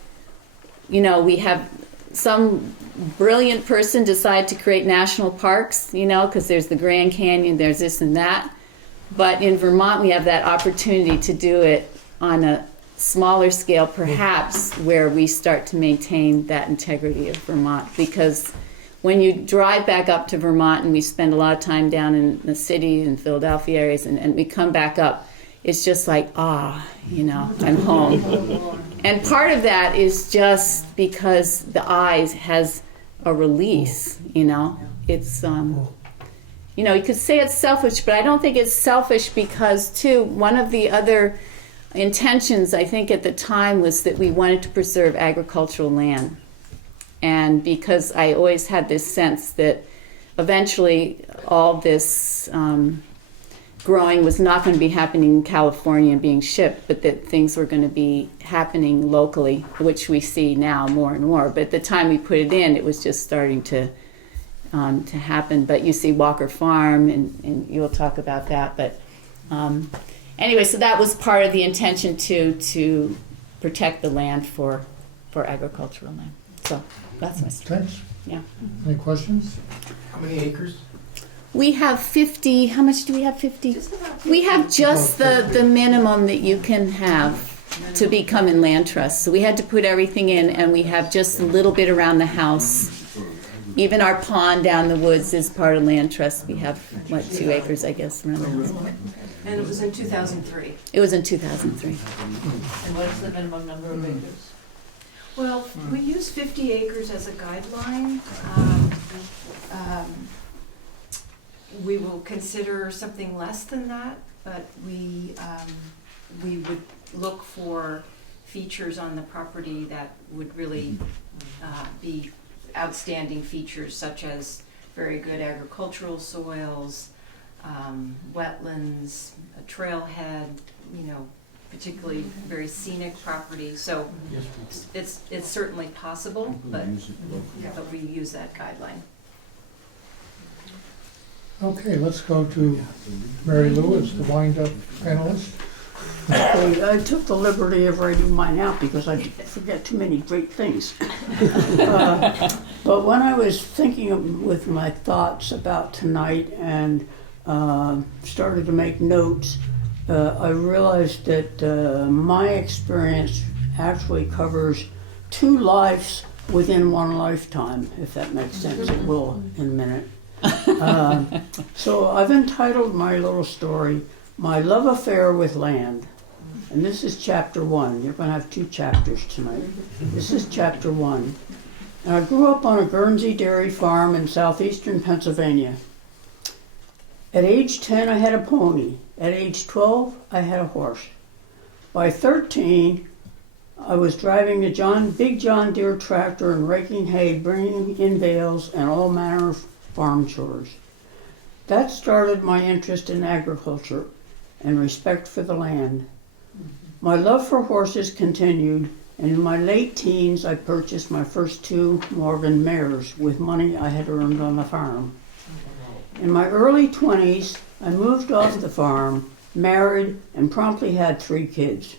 we have some brilliant person decide to create national parks, because there's the Grand Canyon, there's this and that. But in Vermont, we have that opportunity to do it on a smaller scale, perhaps, where we start to maintain that integrity of Vermont. Because when you drive back up to Vermont, and we spend a lot of time down in the city and Philadelphia areas, and we come back up, it's just like, I'm home. And part of that is just because the eye has a release, It's, you could say it's selfish, but I don't think it's selfish because, too, one of the other intentions, I think, at the time was that we wanted to preserve agricultural land. And because I always had this sense that eventually all this growing was not going to be happening in California and being shipped, but that things were going to be happening locally, which we see now more and more. But at the time we put it in, it was just starting to happen. But you see Walker Farm, and you'll talk about that. But anyway, so that was part of the intention to protect the land for agricultural land. So that's my story. Thanks. Yeah. Any questions? How many acres? We have 50. How much do we have? 50. Just about 50. We have just the minimum that you can have to become in land trust. So we had to put everything in, and we have just a little bit around the house. Even our pond down the woods is part of land trust. We have, 2 acres, I guess, around the house. And it was in 2003. It was in 2003. And what's the minimum number of acres? Well, we use 50 acres as a guideline. We will consider something less than that, but we would look for features on the property that would really be outstanding features, such as very good agricultural soils, wetlands, a trailhead, particularly very scenic property. So it's certainly possible, but we use that guideline. Okay, let's go to Mary Lou as the wind-up panelist. Okay, I took the liberty of writing mine out because I forget too many great things. But when I was thinking with my thoughts about tonight and started to make notes, I realized that my experience actually covers 2 lives within one lifetime, if that makes sense. It will in a minute. So I've entitled my little story, My Love Affair with Land. And this is chapter 1. You're going to have 2 chapters tonight. This is chapter 1. And I grew up on a Guernsey dairy farm in southeastern Pennsylvania. At age 10, I had a pony. At age 12, I had a horse. By 13, I was driving a big John Deere tractor and raking hay, bringing in bales, and all manner of farm chores. That started my interest in agriculture and respect for the land. My love for horses continued, and in my late teens I purchased my first 2 Morgan mares with money I had earned on the farm. In my early 20s, I moved off the farm, married, and promptly had 3 kids.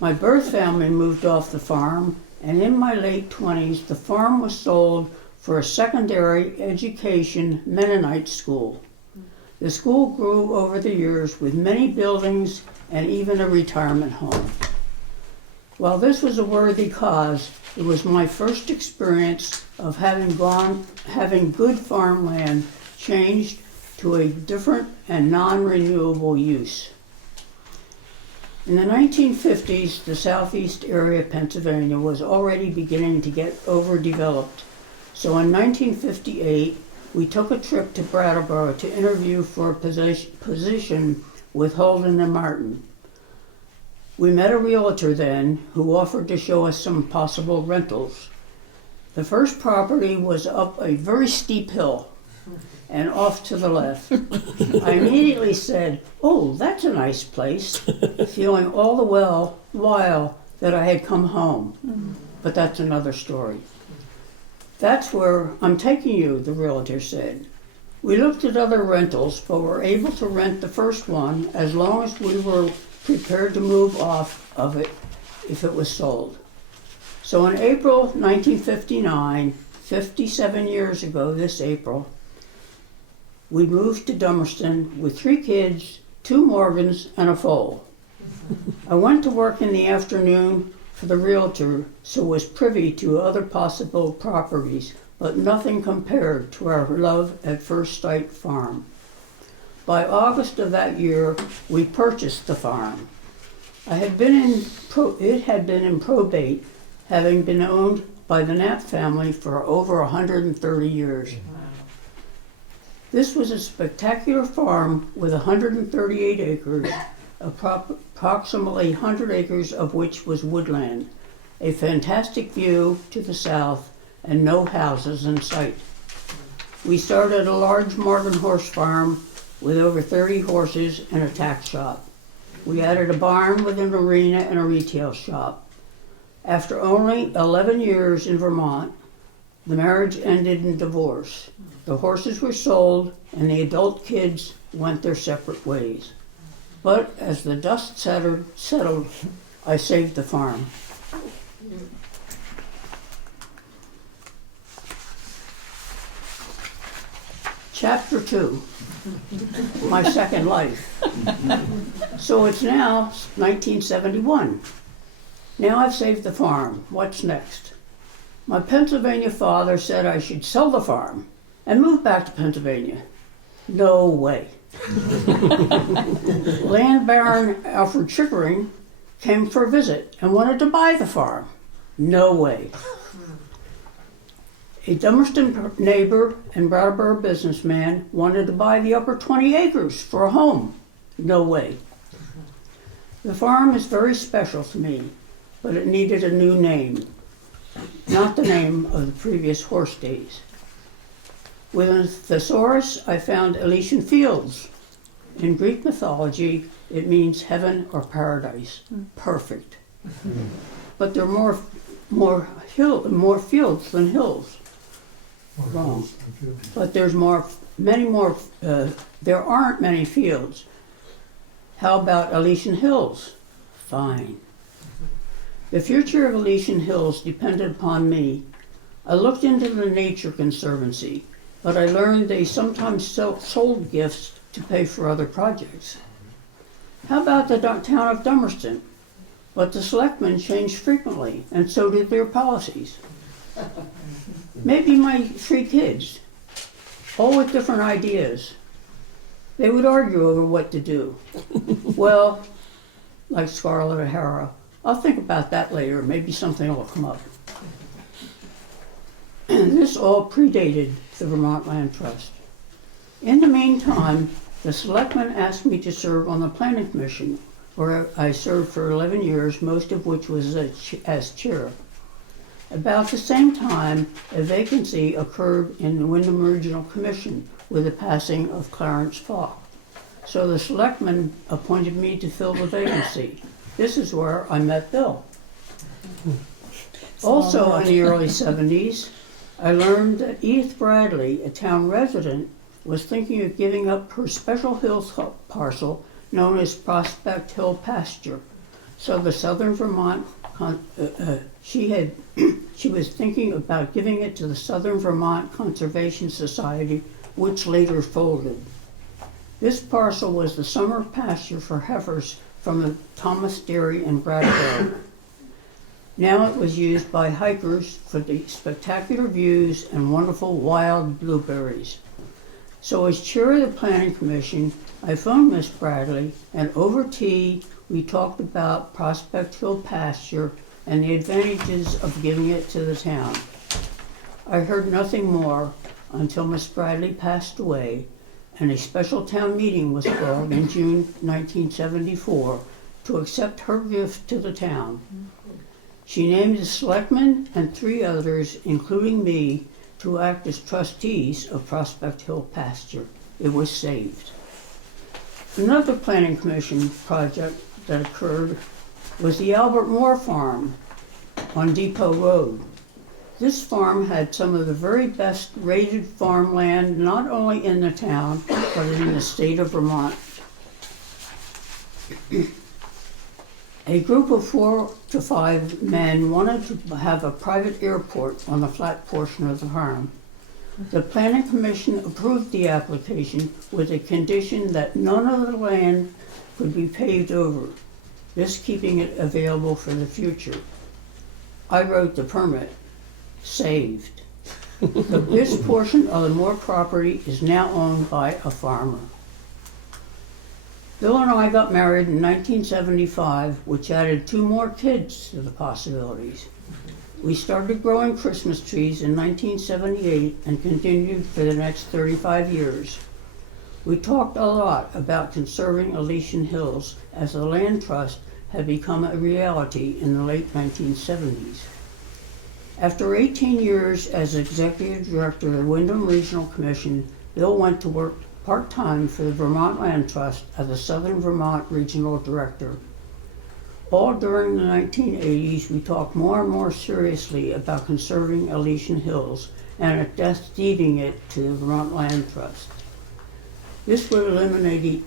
My birth family moved off the farm, and in my late 20s the farm was sold for a secondary education Mennonite school. The school grew over the years with many buildings and even a retirement home. While this was a worthy cause, it was my first experience of having good farmland changed to a different and non-renewable use. In the 1950s, the southeast area of Pennsylvania was already beginning to get overdeveloped. So in 1958, we took a trip to Brattleboro to interview for a position with Holden and Martin. We met a realtor then who offered to show us some possible rentals. The first property was up a very steep hill and off to the left. I immediately said, "Oh, that's a nice place," feeling all the while that I had come home. But that's another story. "That's where I'm taking you," the realtor said. We looked at other rentals, but were able to rent the first one as long as we were prepared to move off of it if it was sold. So in April 1959, 57 years ago this April, we moved to Dummerston with 3 kids, 2 Morgans, and a foal. I went to work in the afternoon for the realtor, so was privy to other possible properties, but nothing compared to our love at first sight farm. By August of that year, we purchased the farm. It had been in probate, having been owned by the Knapp family for over 130 years. This was a spectacular farm with 138 acres, approximately 100 acres of which was woodland, a fantastic view to the south, and no houses in sight. We started a large Morgan horse farm with over 30 horses and a tack shop. We added a barn with an arena and a retail shop. After only 11 years in Vermont, the marriage ended in divorce. The horses were sold and the adult kids went their separate ways. But as the dust settled, I saved the farm. Chapter 2, my second life. So it's now 1971. Now I've saved the farm. What's next? My Pennsylvania father said I should sell the farm and move back to Pennsylvania. No way. Land Baron Alfred Chickering came for a visit and wanted to buy the farm. No way. A Dummerston neighbor and Brattleboro businessman wanted to buy the upper 20 acres for a home. No way. The farm is very special to me, but it needed a new name, not the name of the previous horse days. With a thesaurus, I found Elysian Fields. In Greek mythology, it means heaven or paradise. Perfect. But there are more fields than hills. Wrong. But there aren't many fields. How about Elysian Hills? Fine. The future of Elysian Hills depended upon me. I looked into the Nature Conservancy, but I learned they sometimes sold gifts to pay for other projects. How about the town of Dummerston? But the selectmen changed frequently, and so did their policies. Maybe my 3 kids, all with different ideas. They would argue over what to do. Well, like Scarlett O'Hara, I'll think about that later. Maybe something will come up. And this all predated the Vermont Land Trust. In the meantime, the selectmen asked me to serve on the Planning Commission, where I served for 11 years, most of which was as chair. About the same time, a vacancy occurred in the Wyndham Regional Commission with the passing of Clarence Falk. So the selectmen appointed me to fill the vacancy. This is where I met Bill. Also in the early 70s, I learned that Edith Bradley, a town resident, was thinking of giving up her Special Hills parcel known as Prospect Hill Pasture. So the Southern Vermont, she was thinking about giving it to the Southern Vermont Conservation Society, which later folded. This parcel was the summer pasture for heifers from the Thomas Dairy in Brattleboro. Now it was used by hikers for the spectacular views and wonderful wild blueberries. So as chair of the Planning Commission, I phoned Miss Bradley, and over tea, we talked about Prospect Hill Pasture and the advantages of giving it to the town. I heard nothing more until Miss Bradley passed away, and a special town meeting was called in June 1974 to accept her gift to the town. She named the selectmen and 3 others, including me, to act as trustees of Prospect Hill Pasture. It was saved. Another Planning Commission project that occurred was the Albert Moore Farm on Depot Road. This farm had some of the very best rated farmland, not only in the town, but in the state of Vermont. A group of 4 to 5 men wanted to have a private airport on the flat portion of the farm. The Planning Commission approved the application with a condition that none of the land could be paved over, this keeping it available for the future. I wrote the permit, saved. This portion of the Moore property is now owned by a farmer. Bill and I got married in 1975, which added 2 more kids to the possibilities. We started growing Christmas trees in 1978 and continued for the next 35 years. We talked a lot about conserving Elysian Hills as the land trust had become a reality in the late 1970s. After 18 years as executive director of the Wyndham Regional Commission, Bill went to work part-time for the Vermont Land Trust as the Southern Vermont Regional Director. All during the 1980s, we talked more and more seriously about conserving Elysian Hills and at death deeding it to the Vermont Land Trust. This would eliminate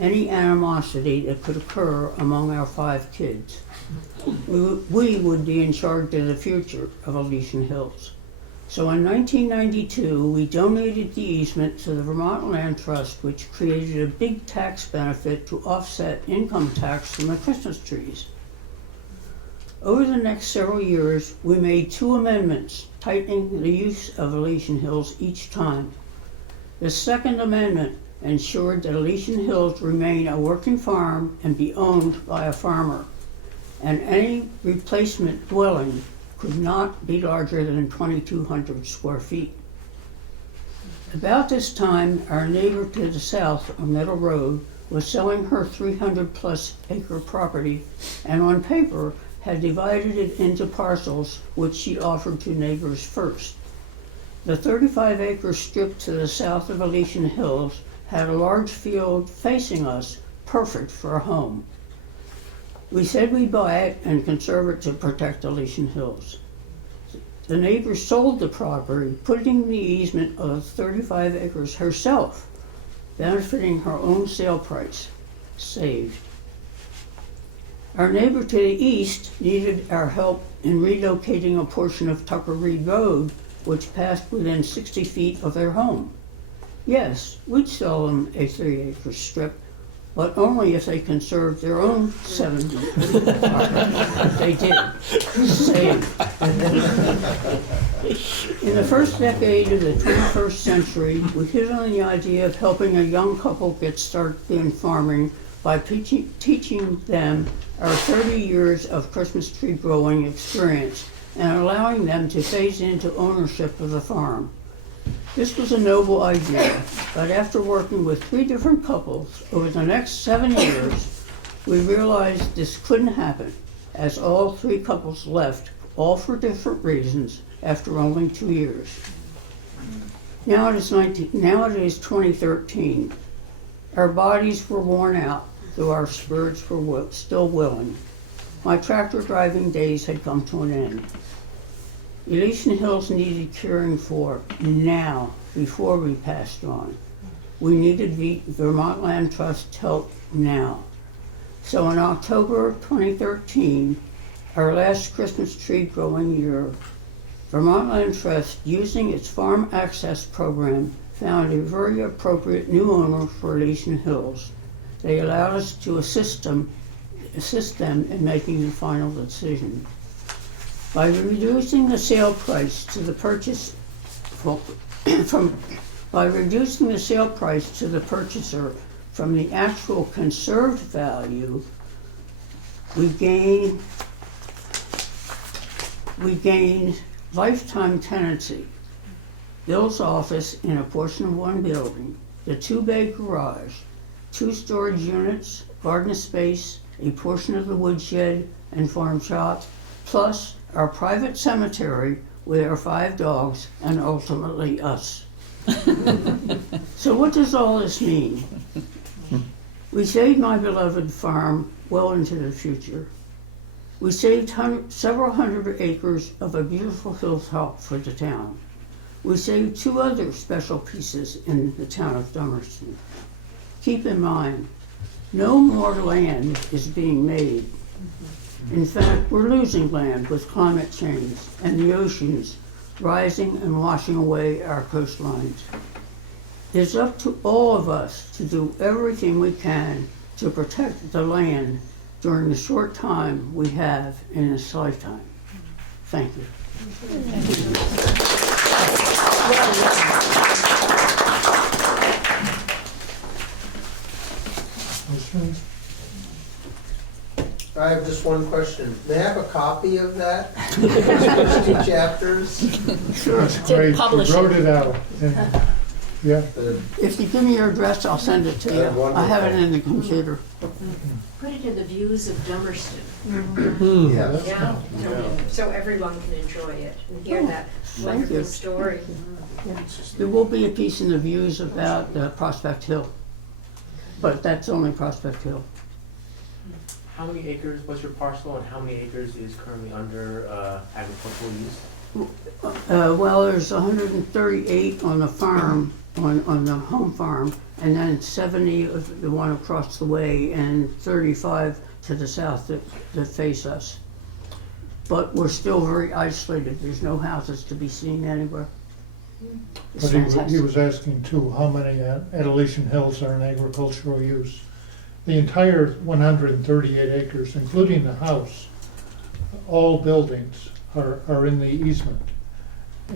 any animosity that could occur among our 5 kids. We would be in charge of the future of Elysian Hills. So in 1992, we donated the easement to the Vermont Land Trust, which created a big tax benefit to offset income tax from the Christmas trees. Over the next several years, we made 2 amendments tightening the use of Elysian Hills each time. The second amendment ensured that Elysian Hills remain a working farm and be owned by a farmer, and any replacement dwelling could not be larger than 2,200 square feet. About this time, our neighbor to the south on Middle Road was selling her 300-plus acre property, and on paper had divided it into parcels which she offered to neighbors first. The 35-acre strip to the south of Elysian Hills had a large field facing us, perfect for a home. We said we'd buy it and conserve it to protect Elysian Hills. The neighbor sold the property, putting the easement of 35 acres herself, benefiting her own sale price. Saved. Our neighbor to the east needed our help in relocating a portion of Tucker Reed Road, which passed within 60 feet of their home. Yes, we'd sell them a 3-acre strip, but only if they conserved their own 70 acres. They did. Saved. In the first decade of the 21st century, we hit on the idea of helping a young couple get started in farming by teaching them our 30 years of Christmas tree growing experience and allowing them to phase into ownership of the farm. This was a noble idea, but after working with 3 different couples over the next 7 years, we realized this couldn't happen, as all 3 couples left, all for different reasons, after only 2 years. Now it is 2013. Our bodies were worn out, though our spirits were still willing. My tractor driving days had come to an end. Elysian Hills needed caring for now, before we passed on. We needed the Vermont Land Trust help now. So in October 2013, our last Christmas tree growing year, Vermont Land Trust, using its Farm Access Program, found a very appropriate new owner for Elysian Hills. They allowed us to assist them in making the final decision. By reducing the sale price to the purchaser from the actual conserved value, we gained lifetime tenancy. Bill's office in a portion of one building, the 2-bay garage, 2 storage units, garden space, a portion of the woodshed and farm shop, plus our private cemetery with our 5 dogs and ultimately us. So what does all this mean? We saved my beloved farm well into the future. We saved several hundred acres of a beautiful hilltop for the town. We saved 2 other special pieces in the town of Dummerston. Keep in mind, no more land is being made. In fact, we're losing land with climate change and the oceans rising and washing away our coastlines. It's up to all of us to do everything we can to protect the land during the short time we have in this lifetime. Thank you. Questions? I have just one question. May I have a copy of that? Those 2 chapters? That's great, you publish wrote it out. And, yeah, If you give me your address, I'll send it to you. I have it in the computer. Put it in the views of Dummerston, Yes. yeah, so everyone can enjoy it and hear that Thank wonderful you. story. There will be a piece in the views about Prospect Hill, but that's only Prospect Hill. How many acres was your parcel, and how many acres is currently under agricultural use? Well, there's 138 on the farm, on the home farm, and then 70 of the one across the way, and 35 to the south that face us. But we're still very isolated. There's no houses to be seen anywhere. It's but he fantastic. was asking too, how many at Elysian Hills are in agricultural use? The entire 138 acres, including the house, all buildings are in the easement.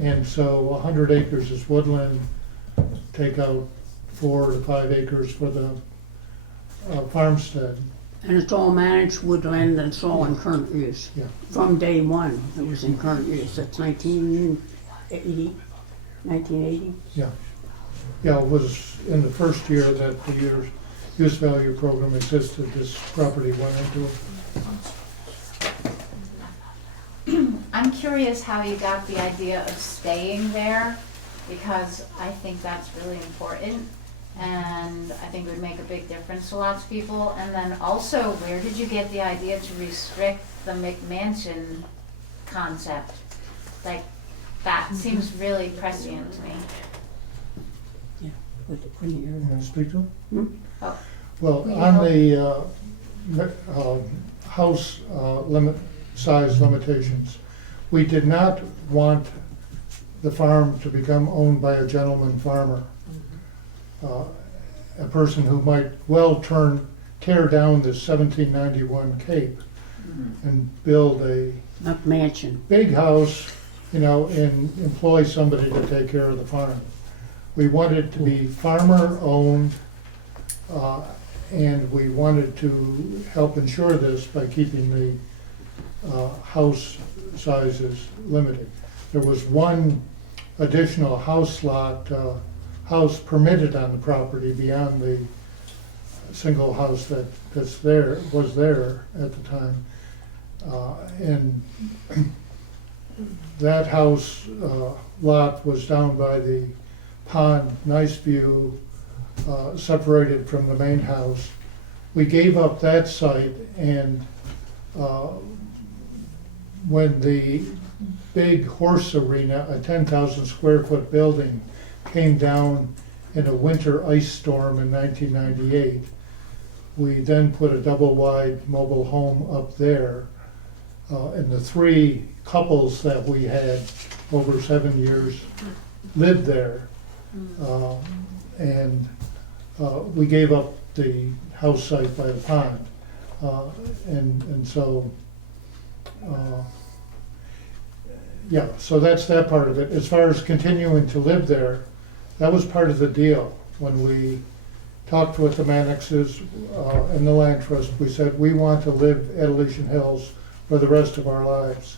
And so 100 acres is woodland, take out 4 to 5 acres for the farmstead. And it's all managed woodland, and it's all in current use. Yeah. From day one, it was in current use. That's 1980. 1980. Yeah, it was in the first year that the use value program existed, this property went into it. I'm curious how you got the idea of staying there, because I think that's really important, and I think it would make a big difference to lots of people. And then also, where did you get the idea to restrict the McMansion concept? Like, that seems really prescient to me. Can I speak to it? Oh. Well, on the house size limitations, we did not want the farm to become owned by a gentleman farmer. A person who might well tear down this 1791 Cape and build a McMansion. big house, and employ somebody to take care of the farm. We wanted to be farmer-owned, and we wanted to help ensure this by keeping the house sizes limited. There was one additional house house permitted on the property beyond the single house that was there at the time. And that house lot was down by the pond, nice view, separated from the main house. We gave up that site, and when the big horse arena, a 10,000 square foot building, came down in a winter ice storm in 1998, we then put a double wide mobile home up there. And the 3 couples that we had over 7 years lived there. And we gave up the house site by the pond. And so, so that's that part of it. As far as continuing to live there, that was part of the deal. When we talked with the Mannixes and the land trust, we said, we want to live at Elysian Hills for the rest of our lives,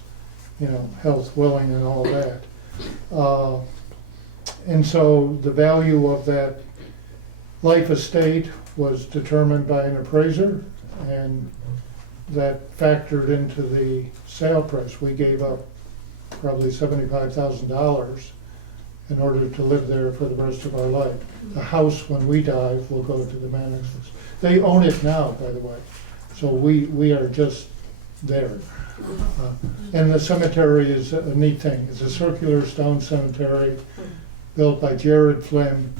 health willing and all that. And so the value of that life estate was determined by an appraiser, and that factored into the sale price. We gave up probably $75,000 in order to live there for the rest of our life. The house, when we die, will go to the Mannixes. They own it now, by the way, so we are just there. And the cemetery is a neat thing. It's a circular stone cemetery built by Jared Flynn.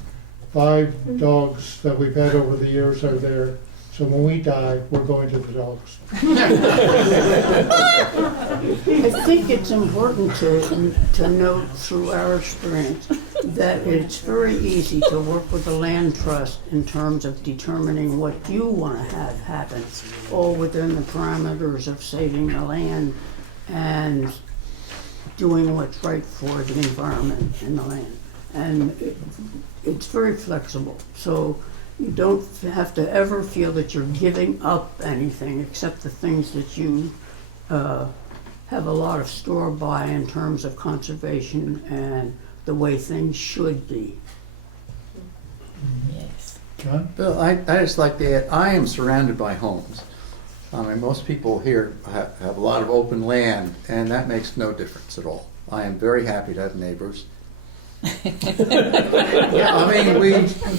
5 dogs that we've had over the years are there. So when we die, we're going to the dogs. I think it's important to note through our experience that it's very easy to work with the land trust in terms of determining what you want to have happen, all within the parameters of saving the land and doing what's right for the environment and the land. And it's very flexible. So you don't have to ever feel that you're giving up anything except the things that you have a lot of store by in terms of conservation and the way things should be. Yes. John? Bill, I just like to add, I am surrounded by homes. I mean, most people here have a lot of open land, and that makes no difference at all. I am very happy to have neighbors. Yeah, I mean,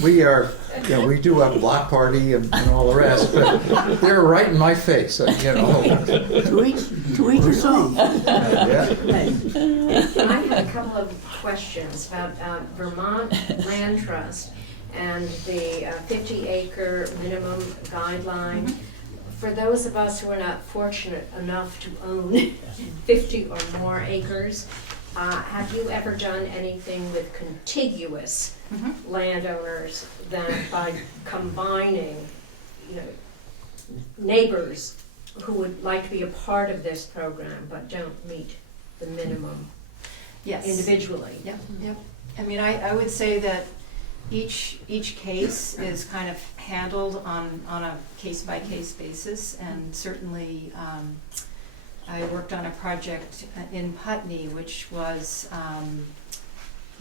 we are, you know, we do have a block party and all the rest, but they're right in my face, you know. To each his own. Yeah. I had a couple of questions about Vermont Land Trust and the 50-acre minimum guideline. For those of us who are not fortunate enough to own 50 or more acres, have you ever done anything with contiguous landowners that by combining, you know, neighbors who would like to be a part of this program but don't meet the minimum individually? Yep. I mean, I would say that each case is kind of handled on a case-by-case basis, and certainly I worked on a project in Putney, which was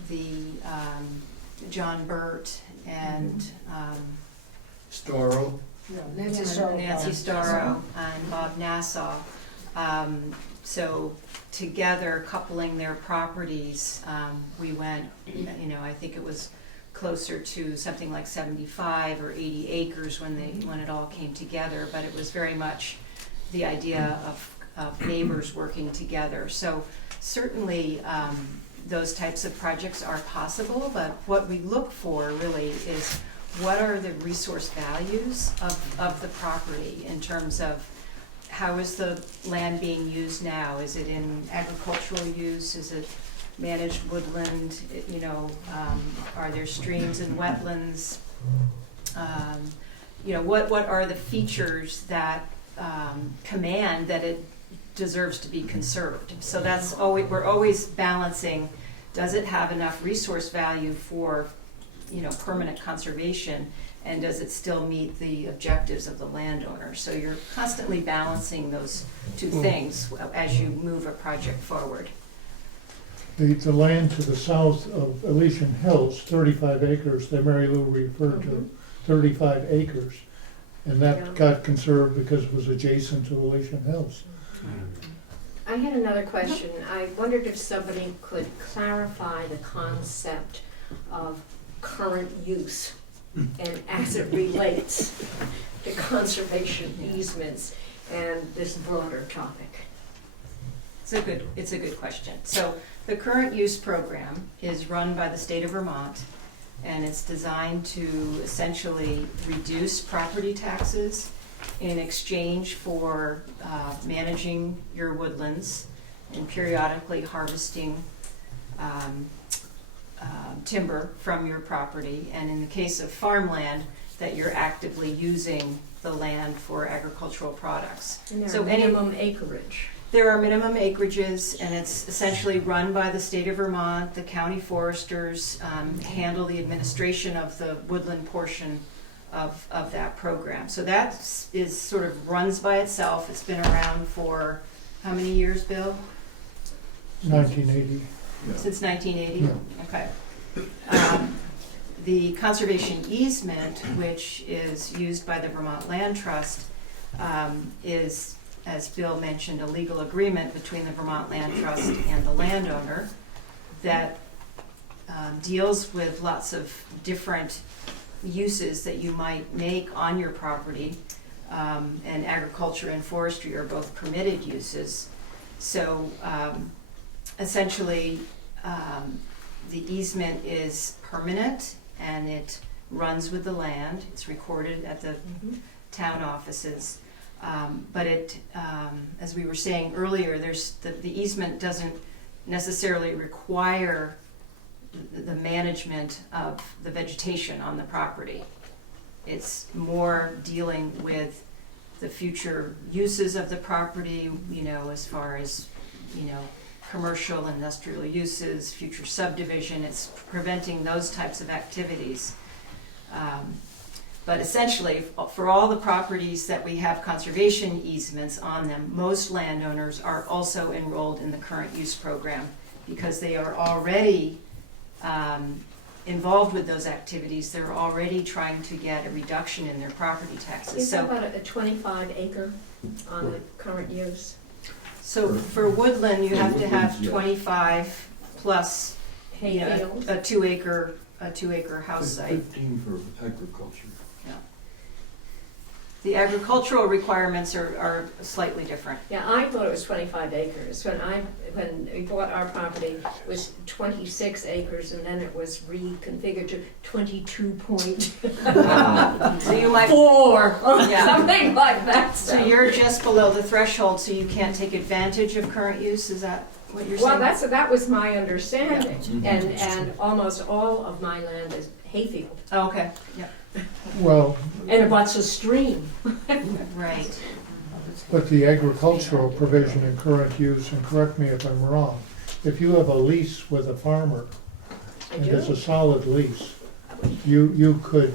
the John Burt and Storrow. Nancy Storrow. Nancy Storrow and Bob Nassau. So together, coupling their properties, we went, you know, I think it was closer to something like 75 or 80 acres when it all came together, but it was very much the idea of neighbors working together. So certainly those types of projects are possible, but what we look for really is what are the resource values of the property in terms of how is the land being used now? Is it in agricultural use? Is it managed woodland? You know, are there streams and wetlands? You know, what are the features that command that it deserves to be conserved? So that's always, we're always balancing, does it have enough resource value for, you know, permanent conservation, and does it still meet the objectives of the landowner? So you're constantly balancing those two things as you move a project forward. The land to the south of Elysian Hills, 35 acres, that Mary Lou referred to, 35 acres. And that got conserved because it was adjacent to Elysian Hills. I had another question. I wondered if somebody could clarify the concept of current use and as it relates to conservation easements and this broader topic. It's a good question. So the current use program is run by the state of Vermont, and it's designed to essentially reduce property taxes in exchange for managing your woodlands and periodically harvesting timber from your property, and in the case of farmland, that you're actively using the land for agricultural products. And there So are minimum acreage. There are minimum acreages, and it's essentially run by the state of Vermont. The county foresters handle the administration of the woodland portion of that program. So that is sort of runs by itself. It's been around for how many years, Bill? 1980. Since 1980? Yeah. Okay. The conservation easement, which is used by the Vermont Land Trust, is, as Bill mentioned, a legal agreement between the Vermont Land Trust and the landowner that deals with lots of different uses that you might make on your property, and agriculture and forestry are both permitted uses. So essentially, the easement is permanent and it runs with the land. It's recorded at the town offices. But as we were saying earlier, the easement doesn't necessarily require the management of the vegetation on the property. It's more dealing with the future uses of the property, as far as, commercial, industrial uses, future subdivision. It's preventing those types of activities. But essentially, for all the properties that we have conservation easements on them, most landowners are also enrolled in the current use program because they are already involved with those activities. They're already trying to get a reduction in their property taxes. Is that about a 25 acre on the current use? So for woodland, you have to have 25 plus a 2 acre house site. 15 for agriculture. Yeah. The agricultural requirements are slightly different. Yeah, I thought it was 25 acres. When we bought our property, it was 26 acres, and then it was reconfigured to 22 point. So you might 4, Yeah. something like that. So you're just below the threshold, so you can't take advantage of current use. Is that what you're saying? Well, that was my understanding, and almost all of my land is hayfield, Oh, okay. Yeah. Well, and it butts a stream. Right. but the agricultural provision in current use, and correct me if I'm wrong, if you have a lease with a farmer, and it's a solid lease, you could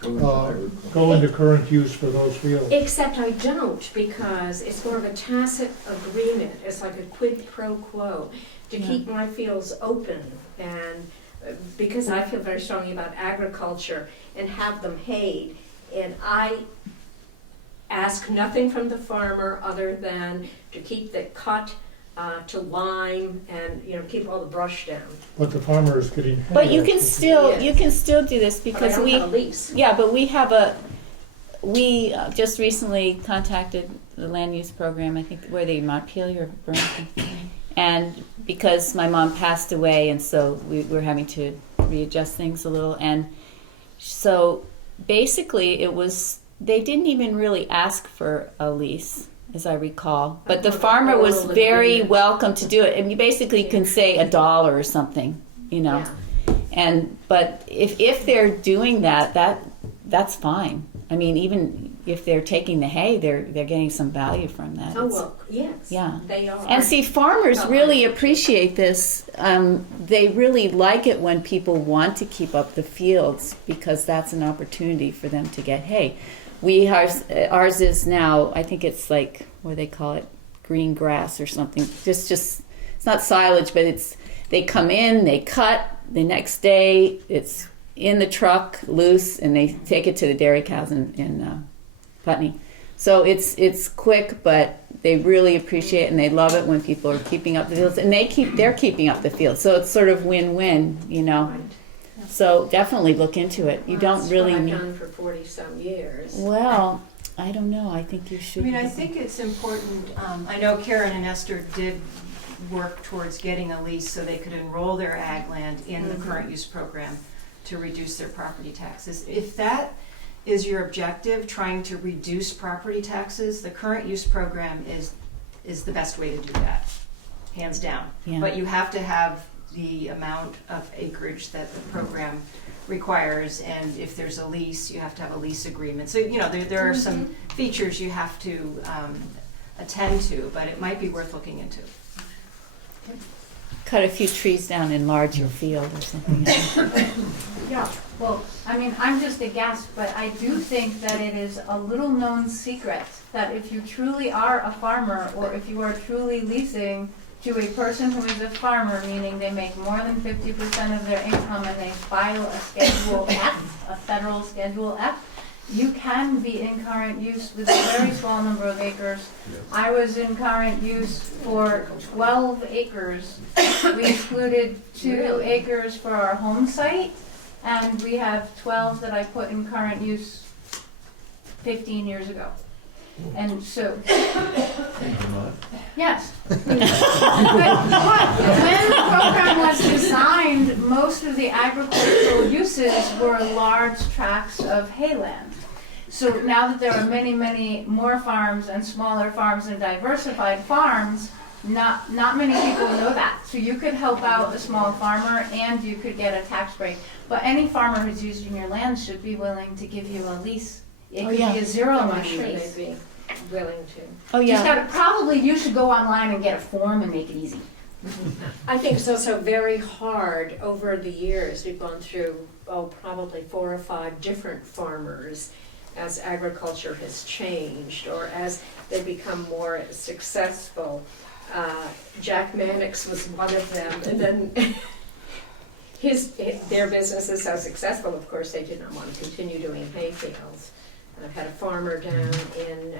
go into current use for those fields. Except I don't, because it's more of a tacit agreement. It's like a quid pro quo to keep my fields open, and because I feel very strongly about agriculture and have them hayed, and I ask nothing from the farmer other than to keep the cut to lime and keep all the brush down. But the farmer is getting. But you can still do this because but I don't have a lease. Yeah, but we just recently contacted the land use program. I think were they Montpelier or Burlington, and because my mom passed away, and so we're having to readjust things a little, and so basically they didn't even really ask for a lease, as I recall, but the farmer was very welcome to do it, and you basically can say $1 or something, and but if they're doing that's fine. I mean, even if they're taking the hay, they're getting some value from that. Oh, well, yes, yeah, they are. And see, farmers really appreciate this. They really like it when people want to keep up the fields because that's an opportunity for them to get hay. Ours is now, I think it's like, what do they call it, green grass or something. Just it's not silage, but they come in, they cut, the next day it's in the truck, loose, and they take it to the dairy cows in Putney. So it's quick, but they really appreciate it and they love it when people are keeping up the fields, and they're keeping up the fields. So it's sort of win-win, Right. So definitely look into it. You don't really I've need. done for 40-some years. Well, I don't know. I think you should. I think it's important. I know Karen and Esther did work towards getting a lease so they could enroll their ag land in the current use program to reduce their property taxes. If that is your objective, trying to reduce property taxes, the current use program is the best way to do that, hands down. Yeah. But you have to have the amount of acreage that the program requires, and if there's a lease, you have to have a lease agreement. So there are some features you have to attend to, but it might be worth looking into. Cut a few trees down, enlarge your field or something. Yeah, well, I mean, I'm just a guest, but I do think that it is a little known secret that if you truly are a farmer, or if you are truly leasing to a person who is a farmer, meaning they make more than 50% of their income and they file a Schedule F, a federal Schedule F, you can be in current use with a very small number of acres. I was in current use for 12 acres. We included 2 acres for our home site, and we have 12 that I put in current use 15 years ago. And so, yes. But when the program was designed, most of the agricultural uses were large tracts of hayland. So now that there are many, many more farms and smaller farms and diversified farms, not many people know that. So you could help out a small farmer and you could get a tax break. But any farmer who's using your land should be willing to give you a lease. It could be a zero I'm money sure lease. they'd be willing to. Oh, Just gotta, probably you should go online and get a form and make it easy. I think it's also very hard over the years. We've gone through, probably 4 or 5 different farmers as agriculture has changed or as they become more successful. Jack Mannix was one of them, and then their business is so successful, of course, they did not want to continue doing hay fields. I've had a farmer down in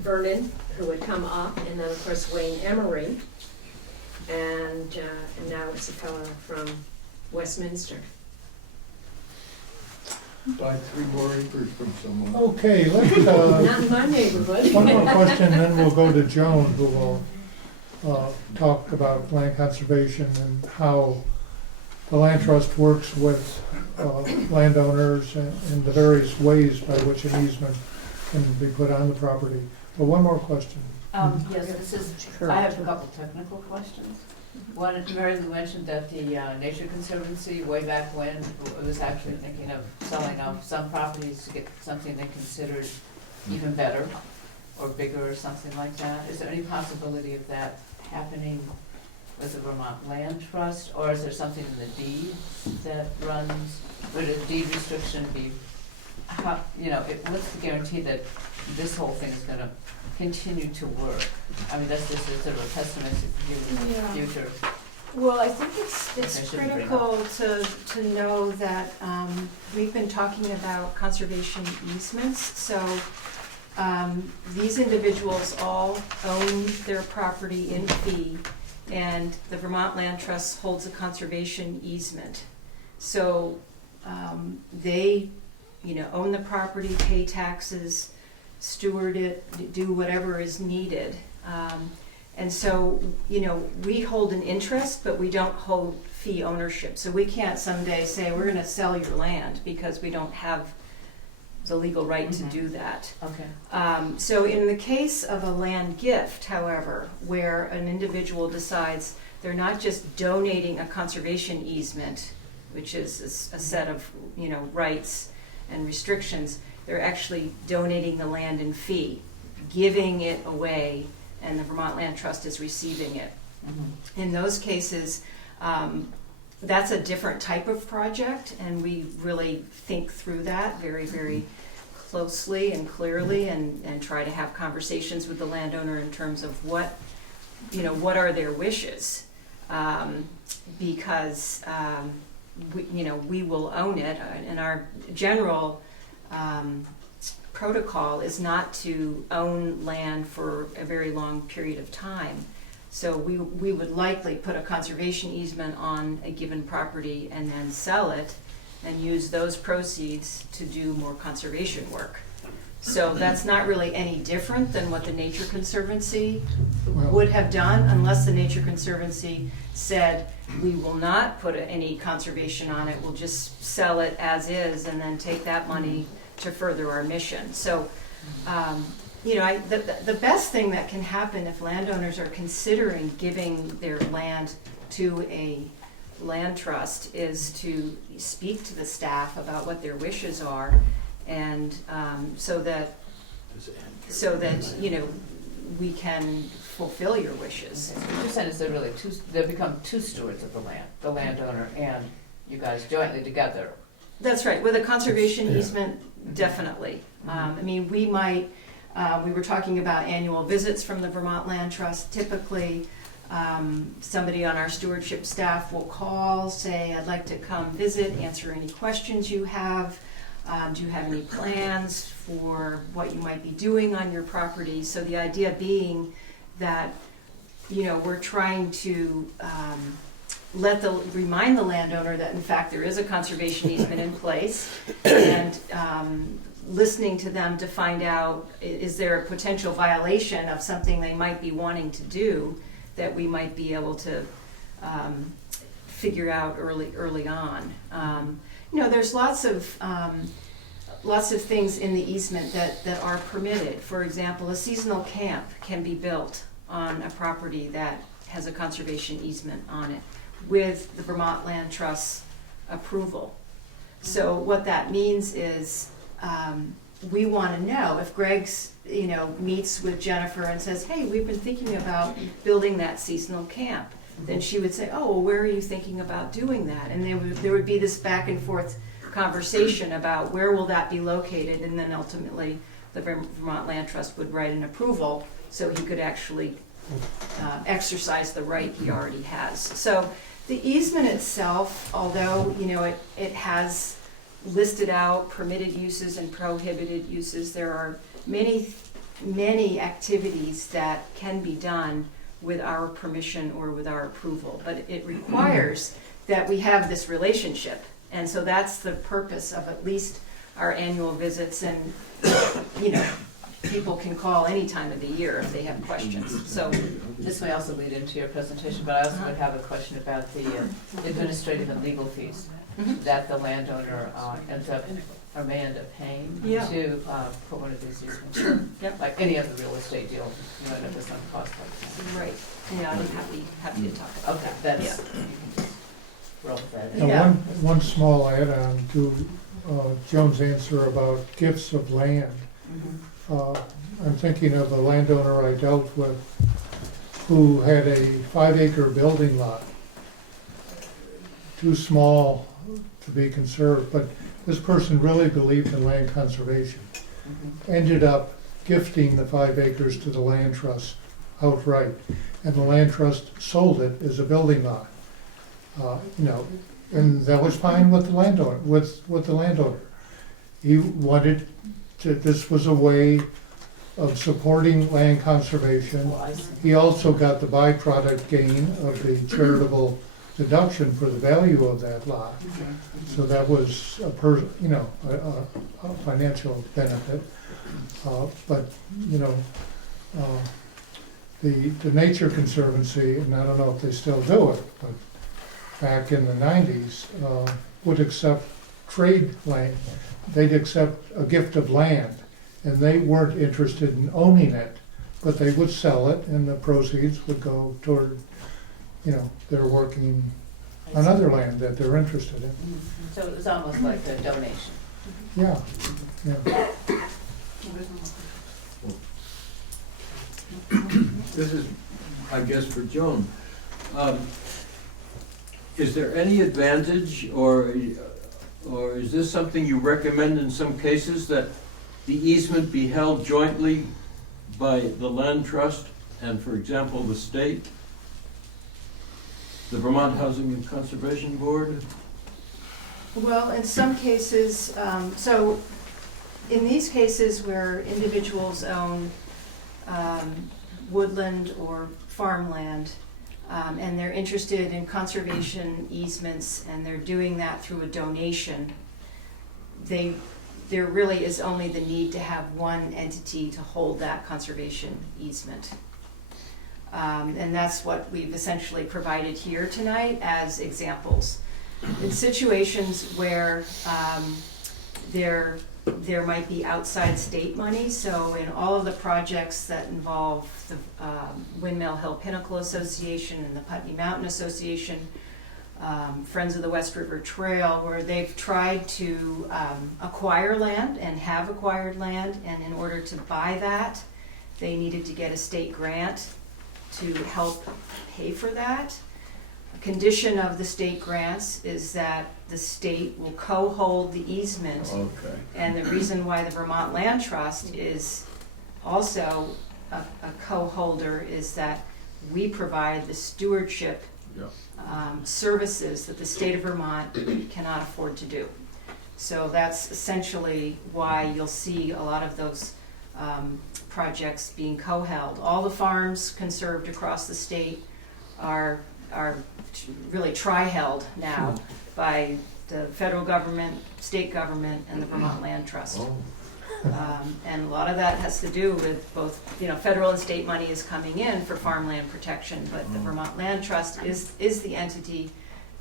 Vernon who would come up, and then of course Wayne Emery, and now it's a fellow from Westminster. Buy 3 more acres from someone. Okay, let's, Not in my neighborhood. one more question, then we'll go to Joan, who will talk about land conservation and how the land trust works with landowners and the various ways by which an easement can be put on the property. But one more question. Yes, this is, I have a couple technical questions. One, Mary Lou mentioned that the Nature Conservancy, way back when, was actually thinking of selling off some properties to get something they considered even better or bigger or something like that. Is there any possibility of that happening with the Vermont Land Trust, or is there something in the deed that runs, would a deed restriction be, how, you know, what's the guarantee that this whole thing is gonna continue to work? I mean, that's just a sort of a pessimistic view of the future. Well, I think it's I shouldn't bring critical to know that we've been talking about conservation easements. So these individuals all own their property in fee, and the Vermont Land Trust holds a conservation easement. So they, own the property, pay taxes, steward it, do whatever is needed. And so, we hold an interest, but we don't hold fee ownership. So we can't someday say, we're gonna sell your land, because we don't have the legal right to do that. Okay. So in the case of a land gift, however, where an individual decides they're not just donating a conservation easement, which is a set of, rights and restrictions, they're actually donating the land in fee, giving it away, and the Vermont Land Trust is receiving it. Mm-hmm. In those cases, that's a different type of project, and we really think through that very, very closely and clearly, and try to have conversations with the landowner in terms of what are their wishes, because we will own it, and our general protocol is not to own land for a very long period of time. So we would likely put a conservation easement on a given property and then sell it and use those proceeds to do more conservation work. So that's not really any different than what the Nature Conservancy would have done, unless the Nature Conservancy said, we will not put any conservation on it, we'll just sell it as is and then take that money to further our mission. So, the best thing that can happen if landowners are considering giving their land to a land trust is to speak to the staff about what their wishes are, and so that we can fulfill your wishes. What you're saying is they're really they become two stewards of the land, the landowner and you guys jointly together. That's right. With a conservation easement, definitely. We were talking about annual visits from the Vermont Land Trust. Typically, somebody on our stewardship staff will call, say, I'd like to come visit, answer any questions you have. Do you have any plans for what you might be doing on your property? So the idea being that, we're trying to remind the landowner that in fact there is a conservation easement in place, and listening to them to find out, is there a potential violation of something they might be wanting to do that we might be able to figure out early on. There's lots of lots of things in the easement that are permitted. For example, a seasonal camp can be built on a property that has a conservation easement on it with the Vermont Land Trust approval. So what that means is, we want to know if Greg's, meets with Jennifer and says, hey, we've been thinking about building that seasonal camp. Then she would say, oh, well, where are you thinking about doing that? And there would be this back and forth conversation about where will that be located, and then ultimately the Vermont Land Trust would write an approval so he could actually exercise the right he already has. So the easement itself, although it has listed out permitted uses and prohibited uses, there are many activities that can be done with our permission or with our approval, but it requires that we have this relationship. And so that's the purpose of at least our annual visits, and people can call any time of the year if they have questions. So this may also lead into your presentation, but I also would have a question about the administrative and legal fees that the landowner ends up or may end up paying to put one of these easements. Yep. Like any other real estate deal, you end up with some cost like that. Right. Yeah, I'm happy to talk about Okay, that. that's roll with that. Now, one small add-on to Joan's answer about gifts of land. I'm thinking of a landowner I dealt with who had a 5-acre building lot, too small to be conserved, but this person really believed in land conservation. Ended up gifting the 5 acres to the land trust outright, and the land trust sold it as a building lot. And that was fine with the landowner. He wanted to. This was a way of supporting land conservation. He also got the byproduct gain of the charitable deduction for the value of that lot. So that was a financial benefit. But the Nature Conservancy, and I don't know if they still do it, but back in the 90s, would accept trade land. They'd accept a gift of land, and they weren't interested in owning it, but they would sell it, and the proceeds would go toward, they're working on other land that they're interested in. So it was almost like a donation. Yeah. This is, I guess, for Joan. Is there any advantage, or is this something you recommend in some cases, that the easement be held jointly by the land trust and, for example, the state, the Vermont Housing and Conservation Board? Well, in some cases, so in these cases where individuals own woodland or farmland, and they're interested in conservation easements, and they're doing that through a donation, there really is only the need to have one entity to hold that conservation easement. And that's what we've essentially provided here tonight as examples. In situations where there might be outside state money, so in all of the projects that involve the Windmill Hill Pinnacle Association and the Putney Mountain Association, Friends of the West River Trail, where they've tried to acquire land and have acquired land, and in order to buy that, they needed to get a state grant to help pay for that. A condition of the state grants is that the state will co-hold the easement. Okay. And the reason why the Vermont Land Trust is also a co-holder is that we provide the stewardship services that the state of Vermont cannot afford to do. So that's essentially why you'll see a lot of those projects being co-held. All the farms conserved across the state are really tri-held now by the federal government, state government, and the Vermont Land Trust. And a lot of that has to do with both, federal and state money is coming in for farmland protection, but the Vermont Land Trust is the entity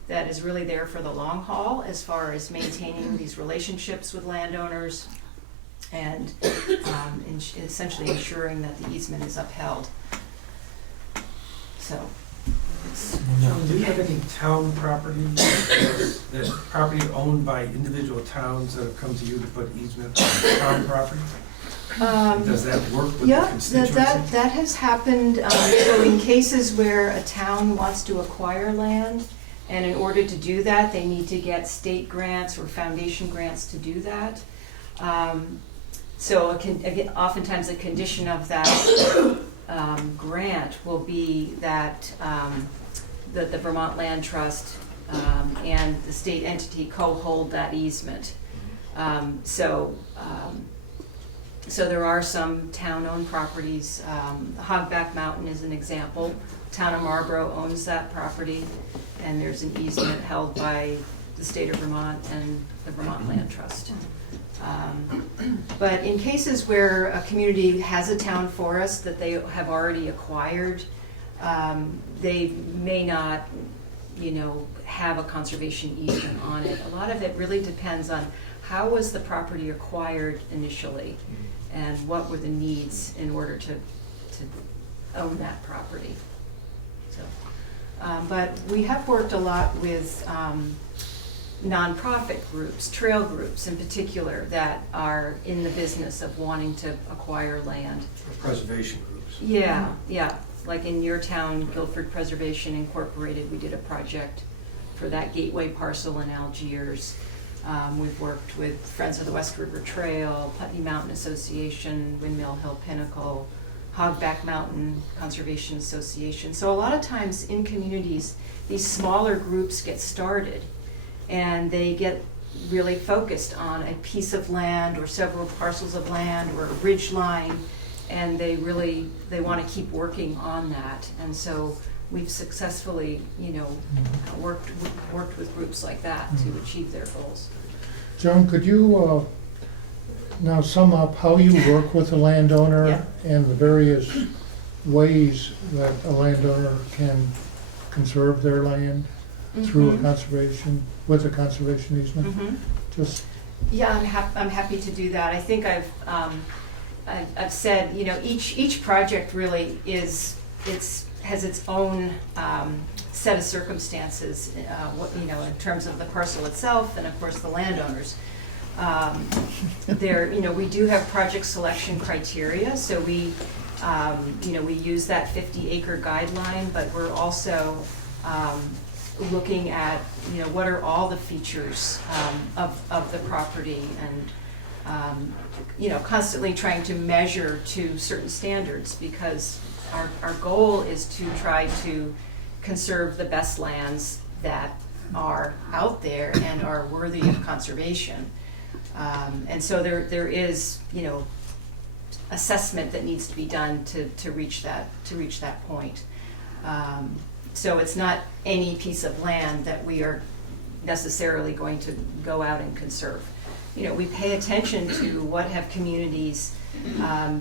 that is really there for the long haul as far as maintaining these relationships with landowners and essentially ensuring that the easement is upheld. So, it's, John, do you have any town property, that property owned by individual towns that have come to you to put easement on town property? Does that work with the yeah, constituency? that has happened. So in cases where a town wants to acquire land, and in order to do that, they need to get state grants or foundation grants to do that. So again, oftentimes a condition of that grant will be that the Vermont Land Trust and the state entity co-hold that easement. So there are some town-owned properties. Hogback Mountain is an example. Town of Marlborough owns that property, and there's an easement held by the state of Vermont and the Vermont Land Trust. But in cases where a community has a town forest that they have already acquired, they may not, have a conservation easement on it. A lot of it really depends on how was the property acquired initially, and what were the needs in order to own that property. So, but we have worked a lot with nonprofit groups, trail groups in particular, that are in the business of wanting to acquire land. Preservation groups. Yeah, yeah. Like in your town, Guilford Preservation Incorporated, we did a project for that gateway parcel in Algiers. We've worked with Friends of the West River Trail, Putney Mountain Association, Windmill Hill Pinnacle, Hogback Mountain Conservation Association. So a lot of times in communities, these smaller groups get started, and they get really focused on a piece of land or several parcels of land or a ridge line, and they want to keep working on that. And so we've successfully, worked with groups like that to achieve their goals. Joan, could you now sum up how you work with the landowner Yeah. and the various ways that a landowner can conserve their land through a conservation, with a conservation easement? Mm-hmm. Just Yeah, I'm happy to do that. I think I've said, each project really has its own set of circumstances, in terms of the parcel itself and of course the landowners. We do have project selection criteria, so we use that 50-acre guideline, but we're also looking at, what are all the features of the property, and constantly trying to measure to certain standards, because our goal is to try to conserve the best lands that are out there and are worthy of conservation. And so there is, assessment that needs to be done to reach that point. So it's not any piece of land that we are necessarily going to go out and conserve. We pay attention to what have communities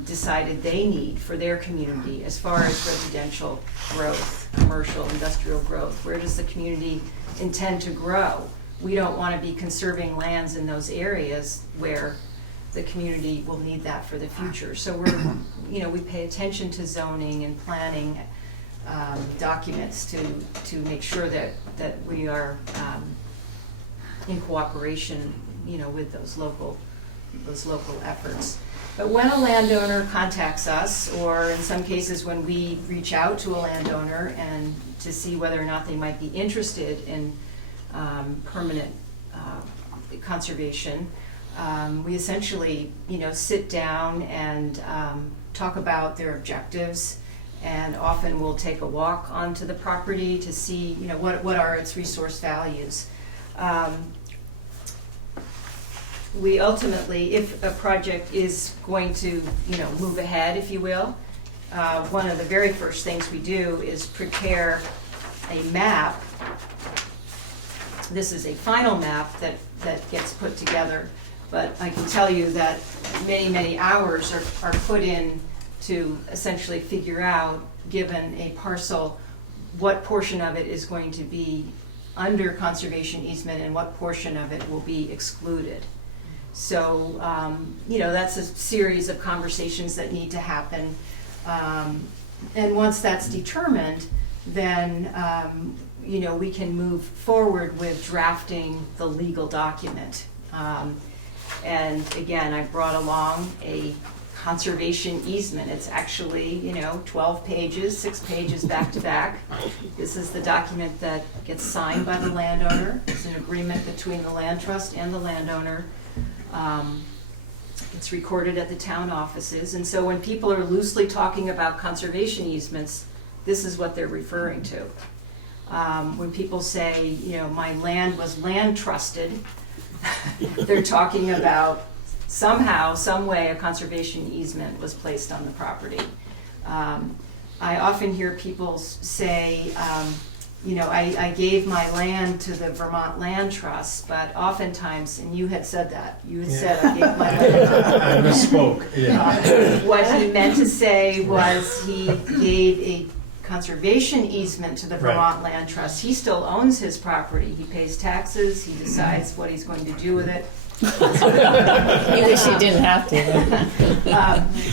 decided they need for their community as far as residential growth, commercial, industrial growth. Where does the community intend to grow? We don't want to be conserving lands in those areas where the community will need that for the future. So we pay attention to zoning and planning documents to make sure that we are in cooperation, with those local efforts. But when a landowner contacts us, or in some cases when we reach out to a landowner and to see whether or not they might be interested in permanent conservation, we essentially, sit down and talk about their objectives, and often we'll take a walk onto the property to see, what are its resource values. We ultimately, if a project is going to, move ahead, if you will, one of the very first things we do is prepare a map. This is a final map that gets put together, but I can tell you that many, many hours are put in to essentially figure out, given a parcel, what portion of it is going to be under conservation easement and what portion of it will be excluded. So, that's a series of conversations that need to happen. And once that's determined, then, we can move forward with drafting the legal document. And again, I brought along a conservation easement. It's actually, 12 pages, 6 pages back to back. This is the document that gets signed by the landowner. It's an agreement between the land trust and the landowner. It's recorded at the town offices. And so when people are loosely talking about conservation easements, this is what they're referring to. When people say, my land was land trusted, they're talking about somehow, some way, a conservation easement was placed on the property. I often hear people say, I gave my land to the Vermont Land Trust, but oftentimes, and you had said that, you had said I gave my land. I misspoke, yeah. What he meant to say was he gave a conservation easement to the Vermont Land Trust. He still owns his property. He pays taxes. He decides what he's going to do with it. You wish you didn't have to.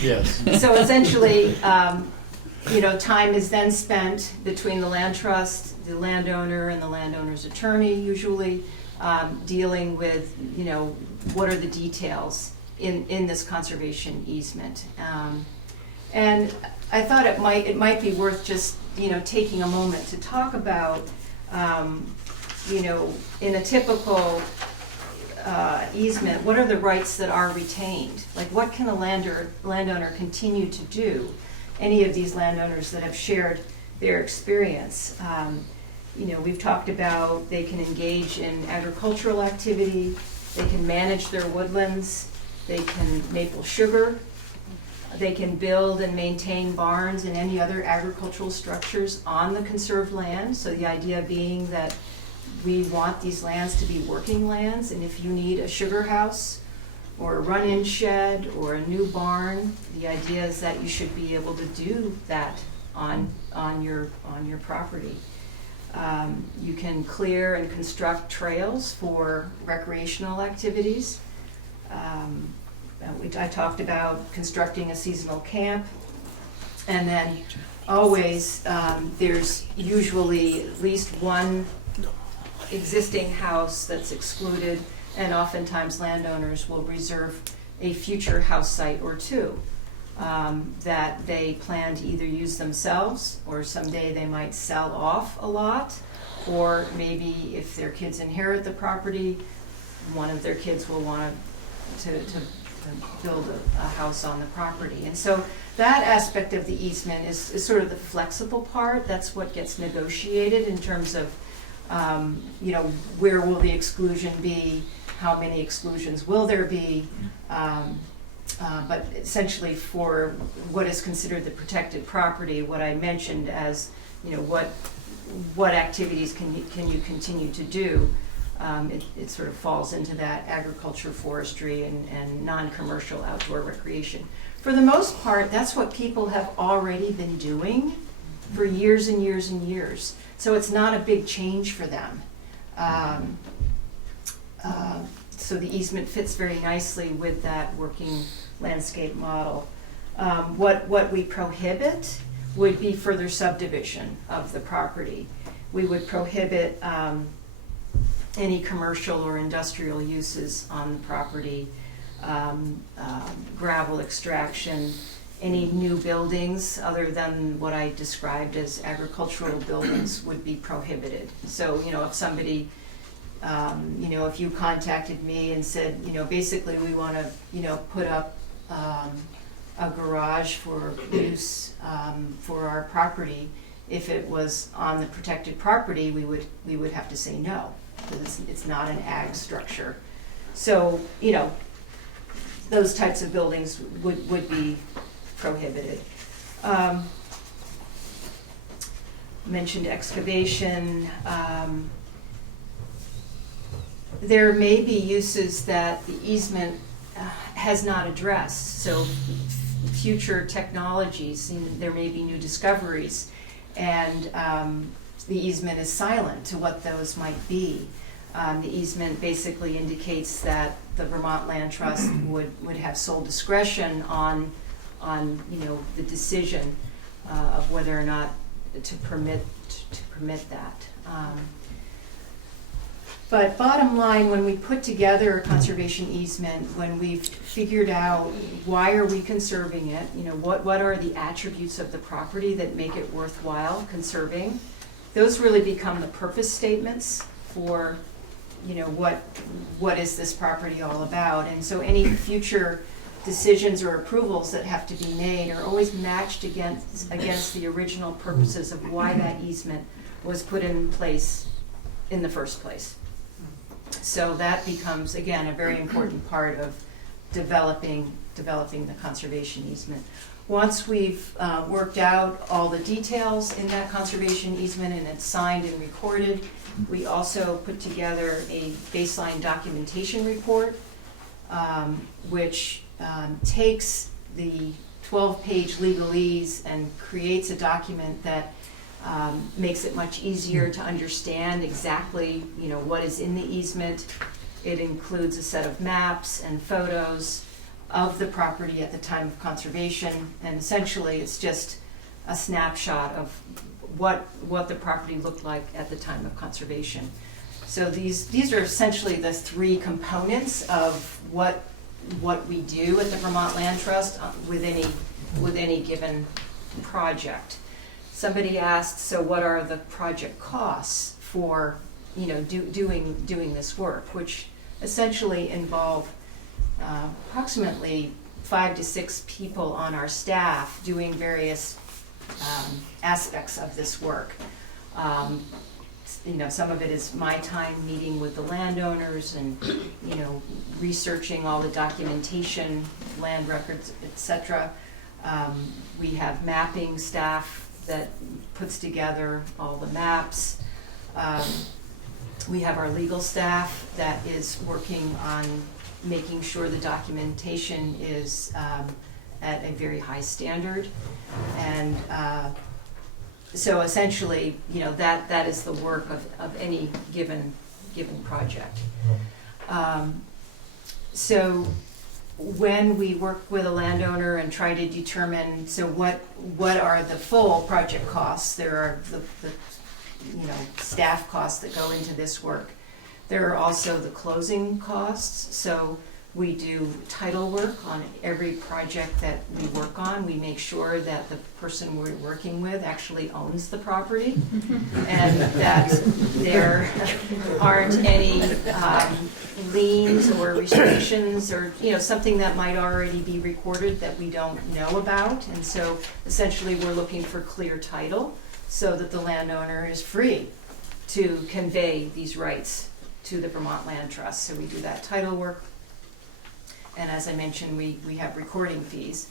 Yes. So essentially, time is then spent between the land trust, the landowner, and the landowner's attorney, usually, dealing with, what are the details in this conservation easement. And I thought it might be worth just, taking a moment to talk about, in a typical easement, what are the rights that are retained? Like, what can a landowner continue to do? Any of these landowners that have shared their experience. We've talked about they can engage in agricultural activity, they can manage their woodlands, they can maple sugar, they can build and maintain barns and any other agricultural structures on the conserved land. So the idea being that we want these lands to be working lands, and if you need a sugar house or a run-in shed or a new barn, the idea is that you should be able to do that on your property. You can clear and construct trails for recreational activities. I talked about constructing a seasonal camp, and then always there's usually at least one existing house that's excluded, and oftentimes landowners will reserve a future house site or two that they plan to either use themselves, or someday they might sell off a lot, or maybe if their kids inherit the property, one of their kids will want to build a house on the property. And so that aspect of the easement is sort of the flexible part. That's what gets negotiated in terms of where will the exclusion be, how many exclusions will there be, but essentially for what is considered the protected property, what I mentioned as, what activities can you continue to do, it sort of falls into that agriculture, forestry, and non-commercial outdoor recreation. For the most part, that's what people have already been doing for years and years and years. So it's not a big change for them. So the easement fits very nicely with that working landscape model. What we prohibit would be further subdivision of the property. We would prohibit any commercial or industrial uses on the property, gravel extraction, any new buildings other than what I described as agricultural buildings would be prohibited. So, if somebody, if you contacted me and said, basically we want to, put up a garage for use for our property, if it was on the protected property, we would have to say no, because it's not an ag structure. So, those types of buildings would be prohibited. Mentioned excavation. There may be uses that the easement has not addressed. So future technologies, there may be new discoveries, and the easement is silent to what those might be. The easement basically indicates that the Vermont Land Trust would have sole discretion on the decision of whether or not to permit that. But bottom line, when we put together a conservation easement, when we've figured out why are we conserving it, what are the attributes of the property that make it worthwhile conserving, those really become the purpose statements for, what is this property all about. And so any future decisions or approvals that have to be made are always matched against the original purposes of why that easement was put in place in the first place. So that becomes, again, a very important part of developing the conservation easement. Once we've worked out all the details in that conservation easement and it's signed and recorded, we also put together a baseline documentation report, which takes the 12-page legalese and creates a document that makes it much easier to understand exactly, what is in the easement. It includes a set of maps and photos of the property at the time of conservation, and essentially it's just a snapshot of what the property looked like at the time of conservation. So these are essentially the three components of what we do at the Vermont Land Trust with any given project. Somebody asked, so what are the project costs for doing this work, which essentially involve approximately 5 to 6 people on our staff doing various aspects of this work. Some of it is my time meeting with the landowners and researching all the documentation, land records, etc. We have mapping staff that puts together all the maps. We have our legal staff that is working on making sure the documentation is at a very high standard. And so essentially, that is the work of any given project. So when we work with a landowner and try to determine, so what are the full project costs, there are the staff costs that go into this work. There are also the closing costs. So we do title work on every project that we work on. We make sure that the person we're working with actually owns the property and that there aren't any liens or restrictions or something that might already be recorded that we don't know about. And so essentially we're looking for clear title so that the landowner is free to convey these rights to the Vermont Land Trust. So we do that title work. And as I mentioned, we have recording fees.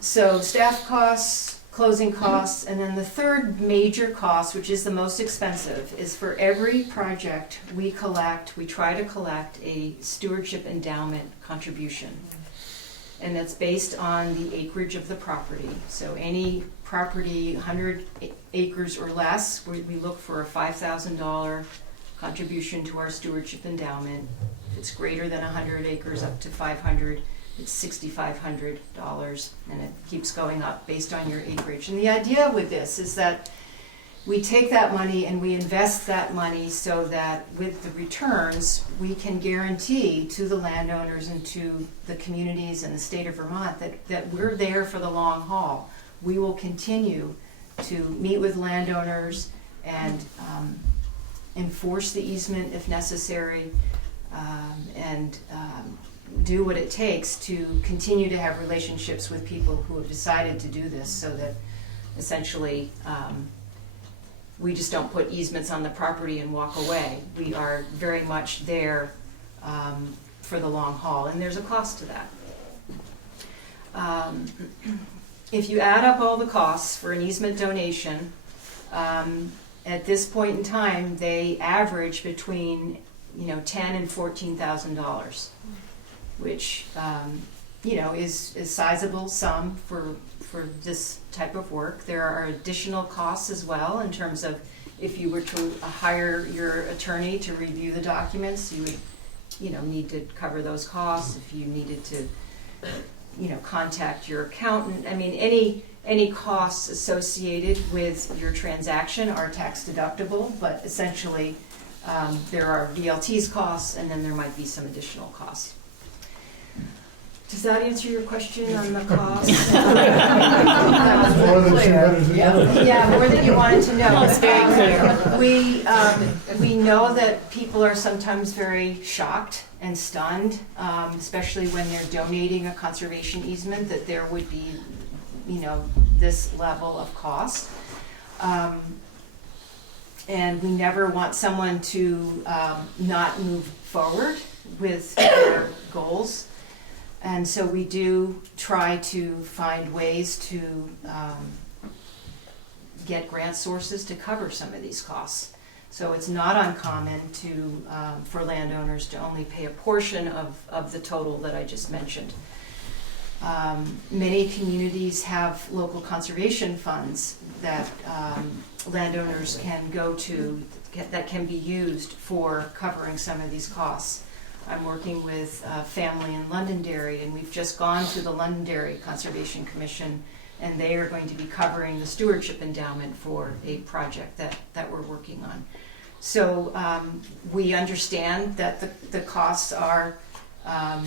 So staff costs, closing costs, and then the third major cost, which is the most expensive, is for every project we try to collect a stewardship endowment contribution. And that's based on the acreage of the property. So any property 100 acres or less, we look for a $5,000 contribution to our stewardship endowment. If it's greater than 100 acres, up to 500, it's $6,500, and it keeps going up based on your acreage. And the idea with this is that we take that money and we invest that money so that with the returns, we can guarantee to the landowners and to the communities in the state of Vermont that we're there for the long haul. We will continue to meet with landowners and enforce the easement if necessary, and do what it takes to continue to have relationships with people who have decided to do this, so that essentially we just don't put easements on the property and walk away. We are very much there for the long haul, and there's a cost to that. If you add up all the costs for an easement donation, at this point in time, they average between $10,000 and $14,000, which is sizable sum for this type of work. There are additional costs as well in terms of if you were to hire your attorney to review the documents, you would, need to cover those costs. If you needed to, contact your accountant, I mean, any costs associated with your transaction are tax deductible, but essentially, there are VLT's costs, and then there might be some additional costs. Does that answer your question on the cost? More than she wanted to know. Yeah, more than you wanted to know. No, it's very clear. We know that people are sometimes very shocked and stunned, especially when they're donating a conservation easement, that there would be, this level of cost. And we never want someone to not move forward with their goals. And so we do try to find ways to get grant sources to cover some of these costs. So it's not uncommon for landowners to only pay a portion of the total that I just mentioned. Many communities have local conservation funds that landowners can go to that can be used for covering some of these costs. I'm working with a family in Londonderry, and we've just gone to the Londonderry Conservation Commission, and they are going to be covering the stewardship endowment for a project that we're working on. So we understand that the costs are a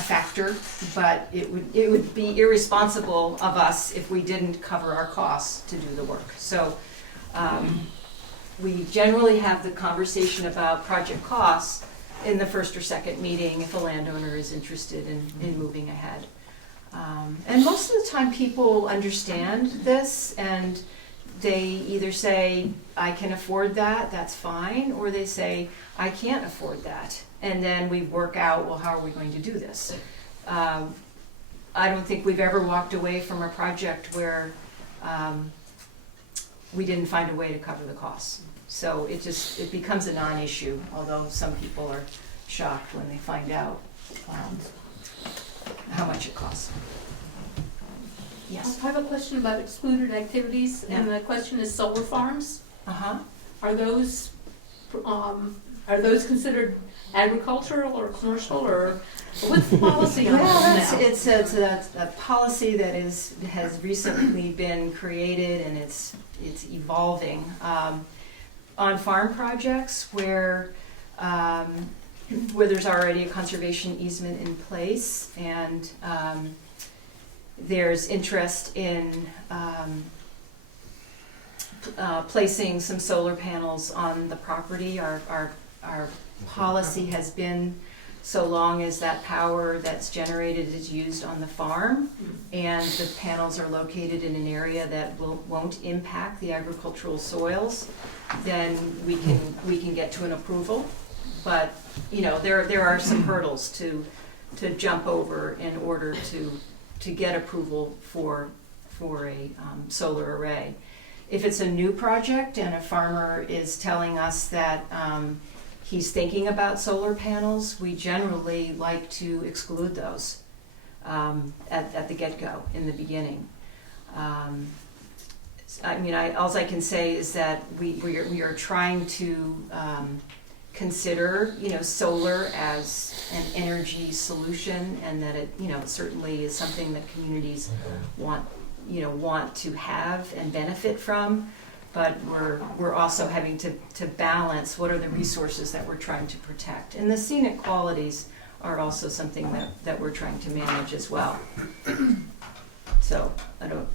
factor, but it would be irresponsible of us if we didn't cover our costs to do the work. So we generally have the conversation about project costs in the first or second meeting if a landowner is interested in moving ahead. And most of the time people understand this, and they either say, I can afford that, that's fine, or they say, I can't afford that. And then we work out, well, how are we going to do this? I don't think we've ever walked away from a project where we didn't find a way to cover the costs. So it becomes a non-issue, although some people are shocked when they find out how much it costs. Yes. I have a question about excluded activities, and the question is solar farms. Uh-huh. Are those considered agricultural or commercial, or what's the policy on that now? It's a policy that has recently been created, and it's evolving. On farm projects where there's already a conservation easement in place, and there's interest in placing some solar panels on the property. Our policy has been, so long as that power that's generated is used on the farm and the panels are located in an area that won't impact the agricultural soils, then we can get to an approval. But there are some hurdles to jump over in order to get approval for a solar array. If it's a new project and a farmer is telling us that he's thinking about solar panels, we generally like to exclude those at the get-go, in the beginning. All I can say is that we are trying to consider, solar as an energy solution, and that it, certainly is something that communities want to have and benefit from. But we're also having to balance what are the resources that we're trying to protect. And the scenic qualities are also something that we're trying to manage as well. So I don't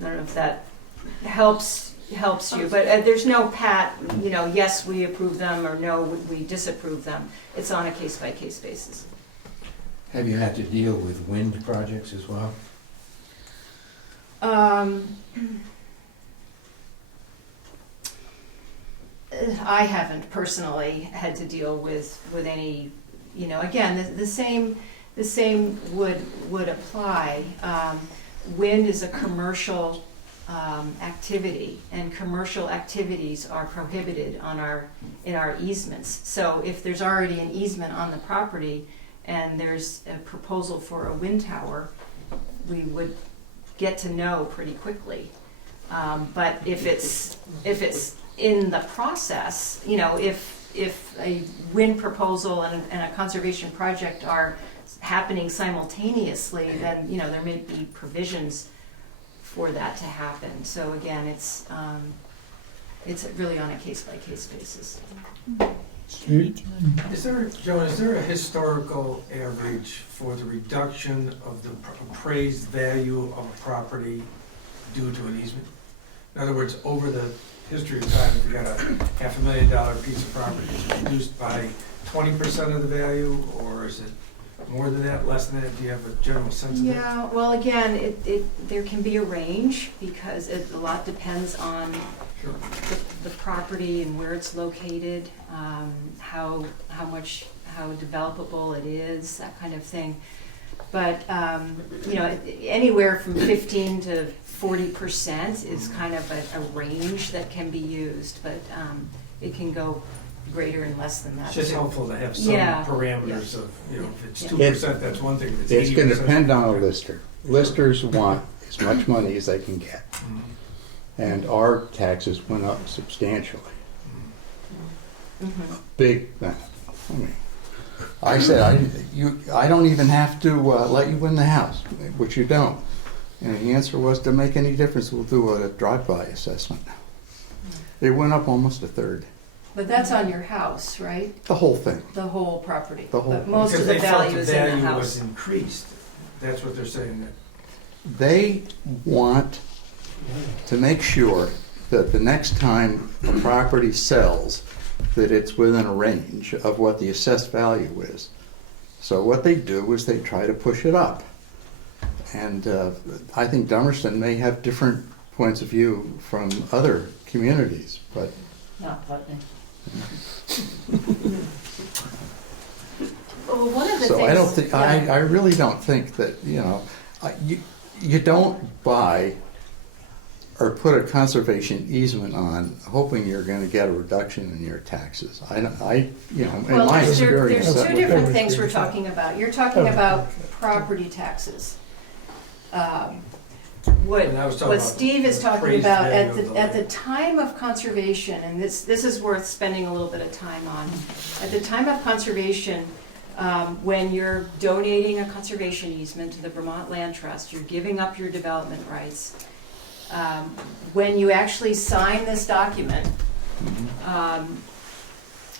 know if that helps you, but there's no yes, we approve them, or no, we disapprove them. It's on a case-by-case basis. Have you had to deal with wind projects as well? I haven't personally had to deal with any, again, the same would apply. Wind is a commercial activity, and commercial activities are prohibited in our easements. So if there's already an easement on the property and there's a proposal for a wind tower, we would get to know pretty quickly. But if it's in the process, you know, if a wind proposal and a conservation project are happening simultaneously, then, you know, there may be provisions for that to happen. So again, it's really on a case-by-case basis. Is there, Joan, is there a historical average for the reduction of the appraised value of a property due to an easement? In other words, over the history of time, if you got a $500,000 piece of property, is it reduced by 20% of the value, or is it more than that, less than that? Do you have a general sense of that? Yeah, well, again, there can be a range because a lot depends on the property and where it's located, how developable it is, that kind of thing. But you know, anywhere from 15 to 40% is kind of a range that can be used, but it can go greater and less than that. It's just helpful to have some parameters of, you know, if it's 2%, that's one thing. If it's 80%, It's going to depend on a lister. Listers want as much money as they can get. And our taxes went up substantially. Big, I mean, I said, I don't even have to let you win the house, which you don't. And the answer was, to make any difference, we'll do a drive-by assessment. It went up almost a third. But that's on your house, right? The whole thing. The whole property. The whole But thing. most of the value is in the Because they felt the value house. was increased. That's what they're saying. That They want to make sure that the next time a property sells, that it's within a range of what the assessed value is. So what they do is they try to push it up. And I think Dummerston may have different points of view from other communities, but Not Putney. Well, one of the so things, I don't think, I really don't think that, you know, you don't buy or put a conservation easement on hoping you're going to get a reduction in your taxes. You know, in well, my there's experience. two different things we're talking about. You're talking about property taxes. What Steve is talking about at the time of conservation, and this is worth spending a little bit of time on. At the time of conservation, when you're donating a conservation easement to the Vermont Land Trust, you're giving up your development rights. When you actually sign this document, and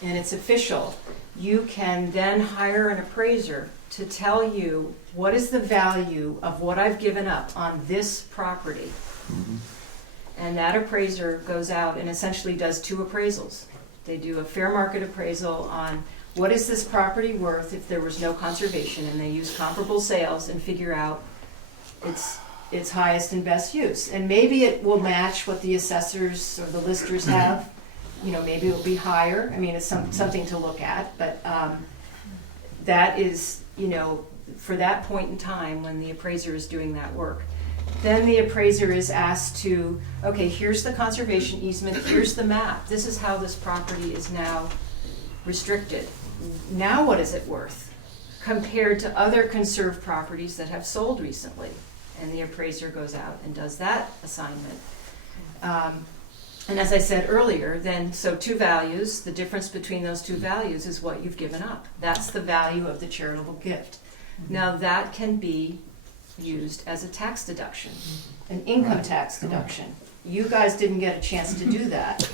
it's official, you can then hire an appraiser to tell you what is the value of what I've given up on this property. And that appraiser goes out and essentially does two appraisals. They do a fair market appraisal on what is this property worth if there was no conservation, and they use comparable sales and figure out its highest and best use. And maybe it will match what the assessors or the listers have. You know, maybe it'll be higher. I mean, it's something to look at, but that is, you know, for that point in time when the appraiser is doing that work. Then the appraiser is asked to, okay, here's the conservation easement, here's the map. This is how this property is now restricted. Now what is it worth compared to other conserved properties that have sold recently? And the appraiser goes out and does that assignment. And as I said earlier, then, so two values, the difference between those two values is what you've given up. That's the value of the charitable gift. Now that can be used as a tax deduction, an income tax deduction. You guys didn't get a chance to do that.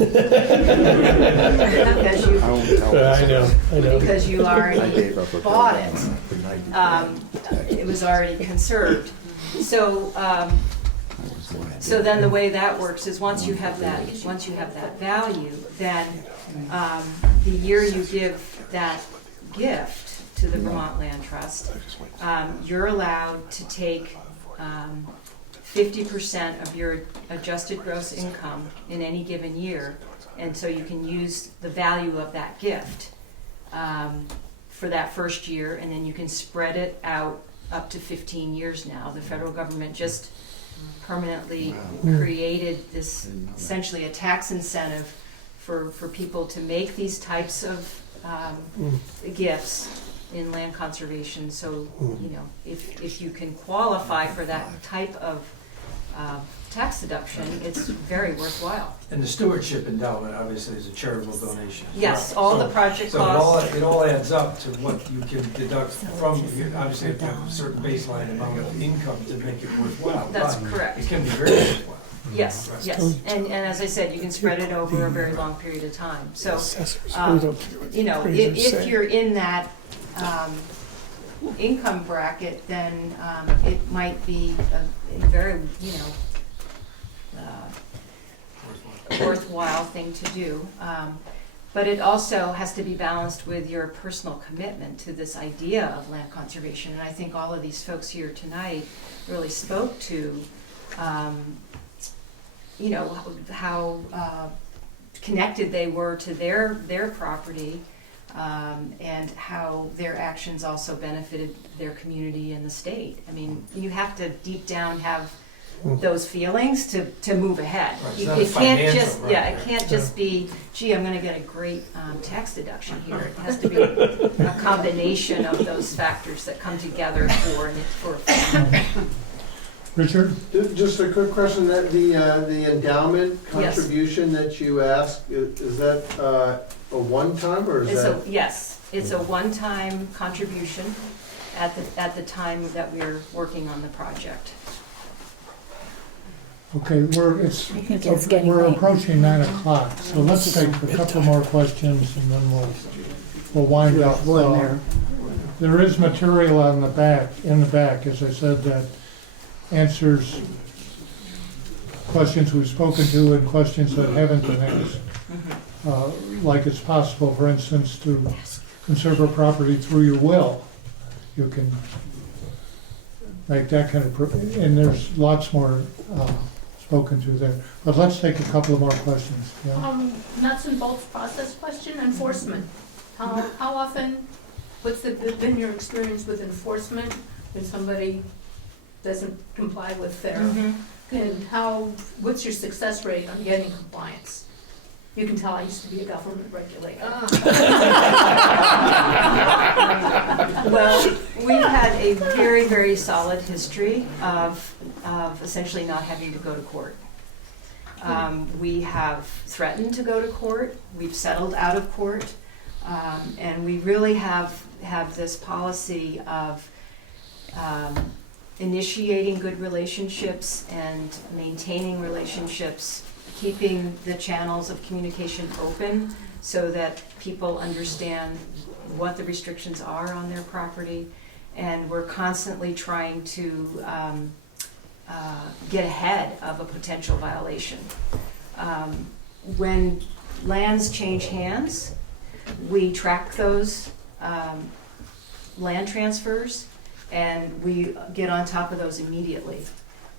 Because you already bought it. It was already conserved. So then the way that works is once you have that value, then the year you give that gift to the Vermont Land Trust, you're allowed to take 50% of your adjusted gross income in any given year, and so you can use the value of that gift for that first year, and then you can spread it out up to 15 years now. The federal government just permanently created this, essentially a tax incentive for people to make these types of gifts in land conservation. So, you know, if you can qualify for that type of tax deduction, it's very worthwhile. And the stewardship endowment obviously is a charitable donation. Yes, all the project costs. So it all adds up to what you can deduct from, you obviously have to have a certain baseline amount of income to make it worthwhile. That's but correct. It can be very worthwhile. Yes, yes, and as I said, you can spread it over a very long period of time. So, you know, if you're in that income bracket, then it might be a very, you know, worthwhile thing to do. But it also has to be balanced with your personal commitment to this idea of land conservation. And I think all of these folks here tonight really spoke to you know, how connected they were to their property, and how their actions also benefited their community and the state. I mean, you have to deep down have those feelings to move ahead. Right, It can't just, yeah, it can't just be, gee, I'm gonna get a great tax deduction here. It has to be a combination of those factors that come together for a family. Richard? Just a quick question, that the endowment contribution that you asked, is that a one-time or is that? Yes, it's a one-time contribution at the time that we're working on the project. Okay, we're approaching 9 o'clock, so let's take a couple more questions and then we'll wind up. There is material on the back, in the back, as I said, that answers questions we've spoken to and questions that haven't been asked. Like it's possible, for instance, to conserve a property through your will. You can make that kind of, and there's lots more spoken to there. But let's take a couple of more questions. Yeah? Nuts and bolts process question, enforcement. How often, what's been your experience with enforcement when somebody doesn't comply with their, and what's your success rate on getting compliance? You can tell I used to be a government regulator. Well, we've had a very, very solid history of essentially not having to go to court. We have threatened to go to court, we've settled out of court, and we really have this policy of initiating good relationships and maintaining relationships, keeping the channels of communication open so that people understand what the restrictions are on their property, and we're constantly trying to get ahead of a potential violation. When lands change hands, we track those land transfers, and we get on top of those immediately,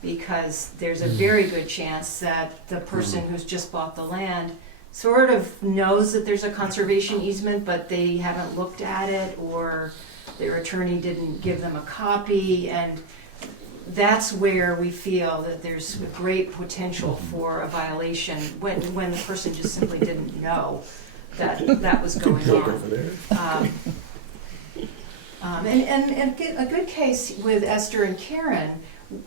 because there's a very good chance that the person who's just bought the land sort of knows that there's a conservation easement, but they haven't looked at it, or their attorney didn't give them a copy, and that's where we feel that there's a great potential for a violation when the person just simply didn't know that was going on. And a good case with Esther and Karen.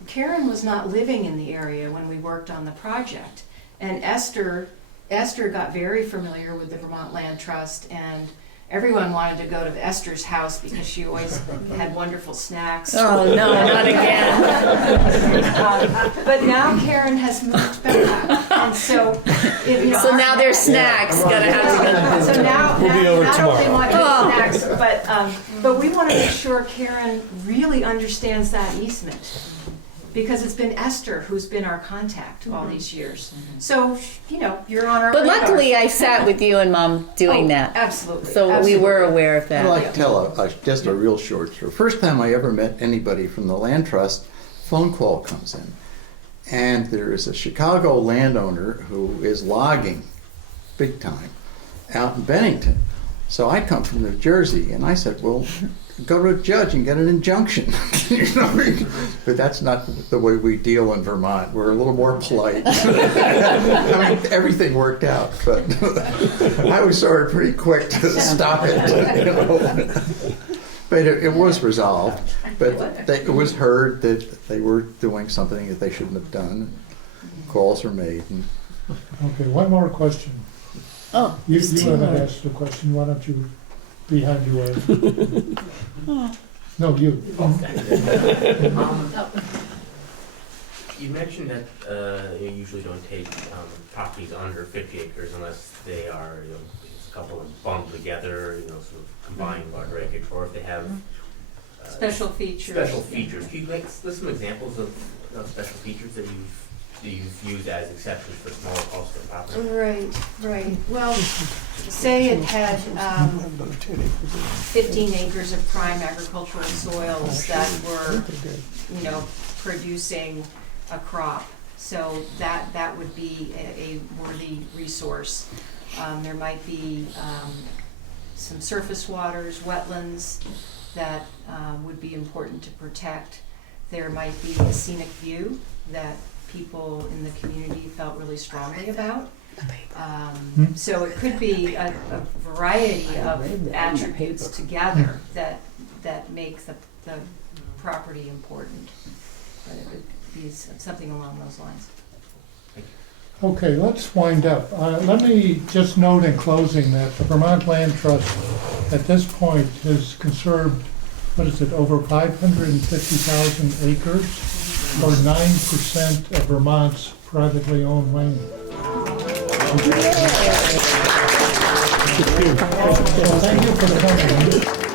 Karen was not living in the area when we worked on the project, and Esther got very familiar with the Vermont Land Trust, and everyone wanted to go to Esther's house because she always had wonderful snacks. Oh no, not again. But now Karen has moved back, and so so now there's snacks. Gotta have to go. So now, We'll be over not tomorrow. only want to snacks, but we want to make sure Karen really understands that easement, because it's been Esther who's been our contact all these years. So, you're on our But radar. luckily, I sat with you and Mom doing that. Absolutely. So we were aware of that. I'd like to tell just a real short story. First time I ever met anybody from the land trust, phone call comes in. And there is a Chicago landowner who is logging big time out in Bennington. So I come from New Jersey, and I said, well, go to a judge and get an injunction. But that's not the way we deal in Vermont. We're a little more polite. I mean, everything worked out, but I was sort of pretty quick to stop it. But it was resolved, but it was heard that they were doing something that they shouldn't have done. Calls are made. And Okay, one more question. Oh, You there's two haven't more. asked the question, why don't you, behind you, no, you. You mentioned that you usually don't take properties under 50 acres unless they are, a couple of bundled together, sort of combined larger acreage, or if they have Special features. Special features. Can you list some examples of special features that you've used as exceptions for smaller coastal property? Right. Well, say it had 15 acres of prime agricultural soils that were, producing a crop. So that would be a worthy resource. There might be some surface waters, wetlands that would be important to protect. There might be a scenic view that people in the community felt really strongly about. So it could be a variety of attributes together that make the property important. But it would be something along those lines. Okay, let's wind up. Let me just note in closing that the Vermont Land Trust at this point has conserved, over 550,000 acres, or 9% of Vermont's privately owned land. Thank you for coming.